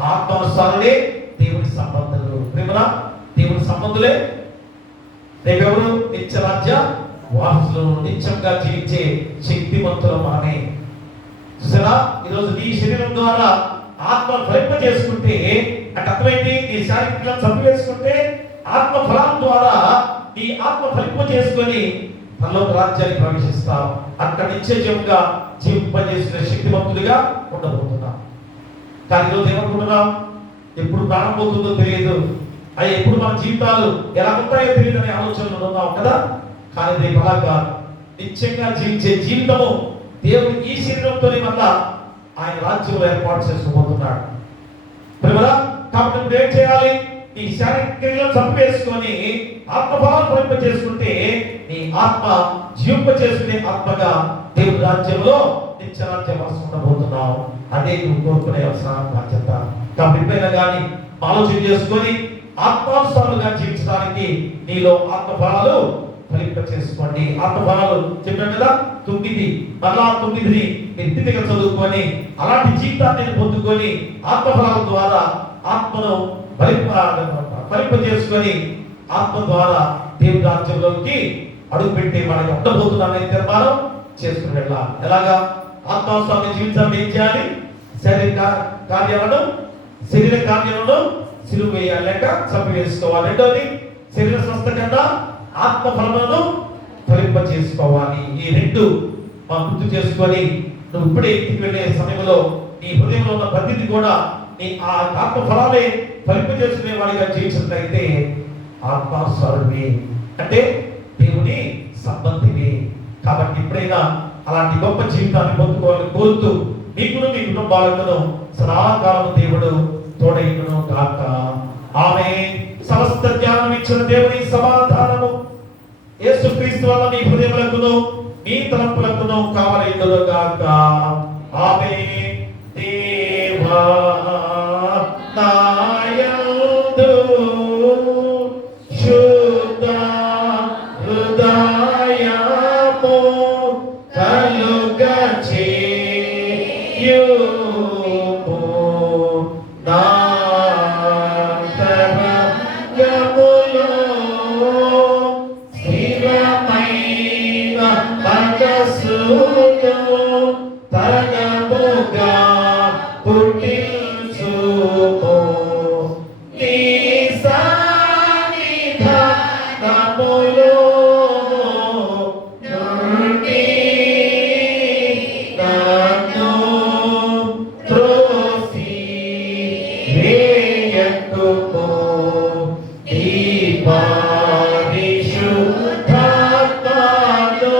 ఆత్మానుసారులే దేవుని సంబంధులు. ప్రేమరా దేవుని సంబంధులే రేపెవరు? నిత్య రాజ్య వారసులు, నిత్యంగా జీవించే శక్తివంతులు మనమే. చూసారా? ఈరోజు నీ శరీరం ద్వారా ఆత్మ ఫలింప చేసుకుంటే అంటే అర్థమైంది, నీ శారీరక క్రియలను చంపివేసుకుంటే ఆత్మ ఫలం ద్వారా నీ ఆత్మ ఫలింప చేసుకొని పరలోక రాజ్యానికి ప్రవేశిస్తావు. అక్కడ నిత్యజీవంగా జీవింపజేసిన శక్తివంతుడిగా ఉండబోతున్నావు. కానీ ఈరోజు ఏమనుకుంటున్నాం, ఎప్పుడు ప్రాణం పోతుందో తెలియదు, అవి ఎప్పుడు మన జీవితాలు ఎలా ఉంటాయో తెలియదు అనే ఆలోచనలు ఉన్నాం కదా. కానీ రేపు అలా కాదు, నిత్యంగా జీవించే జీవితము దేవుడు ఈ శరీరంతోనే మళ్ళా ఆయన రాజ్యంలో ఏర్పాటు చేసుకోబోతున్నాడు. కాబట్టి ఇప్పుడు ఏం చేయాలి, నీ శారీరక క్రియలను చంపేసుకొని ఆత్మఫలాన్ని ఫలింప చేసుకుంటే నీ ఆత్మ జీవింప చేసుకునే ఆత్మగా దేవుడి రాజ్యంలో నిత్యరాజ్యం ఉండబోతున్నావు. అదే నువ్వు కోరుకునే అవసరం బాధ్యత. కాబట్టి ఎప్పుడైనా కానీ ఆలోచన చేసుకొని ఆత్మానుసారులుగా జీవించడానికి నీలో ఆత్మఫలాలు ఫలింప చేసుకోండి. ఆత్మఫలాలు చెప్పాను కదా 9, మళ్ళా 9ని మీరు తిరిగి చదువుకొని అలాంటి జీవితాన్ని పొందుకొని ఆత్మఫలాల ద్వారా ఆత్మను ఫలింప చేసుకొని ఆత్మ ద్వారా దేవుడి రాజ్యంలోకి అడుగుపెట్టి మనకి ఉండబోతున్నామని తీర్మానం చేసుకుని వెళ్ళాలి. ఎలాగా ఆత్మానుసారంగా జీవించాలని ఏం చేయాలి, శరీర కార్యాలను సిలువ వేయాలి, లేక చంపివేసుకోవాలి. రెండోది శరీర స్వస్థ కన్నా ఆత్మ ఫలములను ఫలింప చేసుకోవాలి. ఈ రెండు గుర్తు చేసుకొని నువ్వు ఇప్పుడే ఇంటికి వెళ్ళే సమయంలో నీ హృదయంలో ఉన్న ప్రతిదీ కూడా నీ ఆ ఆత్మ ఫలాలే ఫలింప చేసుకునే వాడిగా జీవించినట్లయితే ఆత్మానుసారుడివి, అంటే దేవుని సంబంధివి. కాబట్టి ఎప్పుడైనా అలాంటి గొప్ప జీవితాన్ని పొందుకోవాలని కోరుతూ మీకును మీ కుటుంబాలను సదాకాలం దేవుడు తోడైను గాక. ఆమేన్. సమస్త జ్ఞానం ఇచ్చిన దేవుని సమాధానము యేసుక్రీస్తు వల్ల మీ హృదయములకును మీ తలంపులకును కావలయును గాక. ఆమేన్. దేవా నాయందు శుద్ధ హృదయము కలుగచేయుము, నా అంతరంగములో స్థిరమైన మనస్సును తనముగా పుట్టించుము, నీ సన్నిధానములో నుండి నన్ను త్రోసి వేయకుము, నీ పరిశుద్ధాత్మను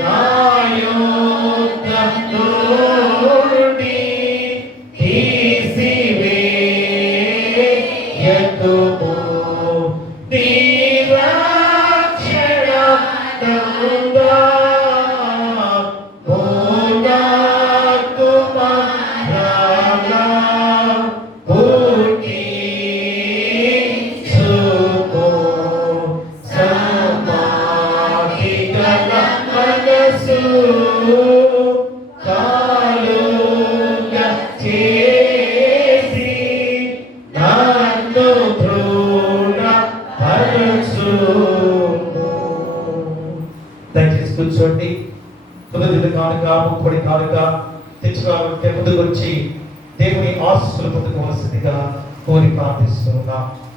నా యొద్ద నుండి తీసివేయకుము, నీ రక్షణముగా పూర్ణకుమారులా పుట్టించుము, సమాధి గల మనసు కాలుగా చేసి నన్ను దృఢపరచుము. దయచేసి కూర్చోండి. కృతజ్ఞత కానుక, ముక్కుబడి కానుక తెచ్చుకోవాలంటే ముందుకు వచ్చి దేవుని ఆశీస్సులు పొందుకోవాల్సిందిగా కోరి ప్రార్థిస్తున్నాం.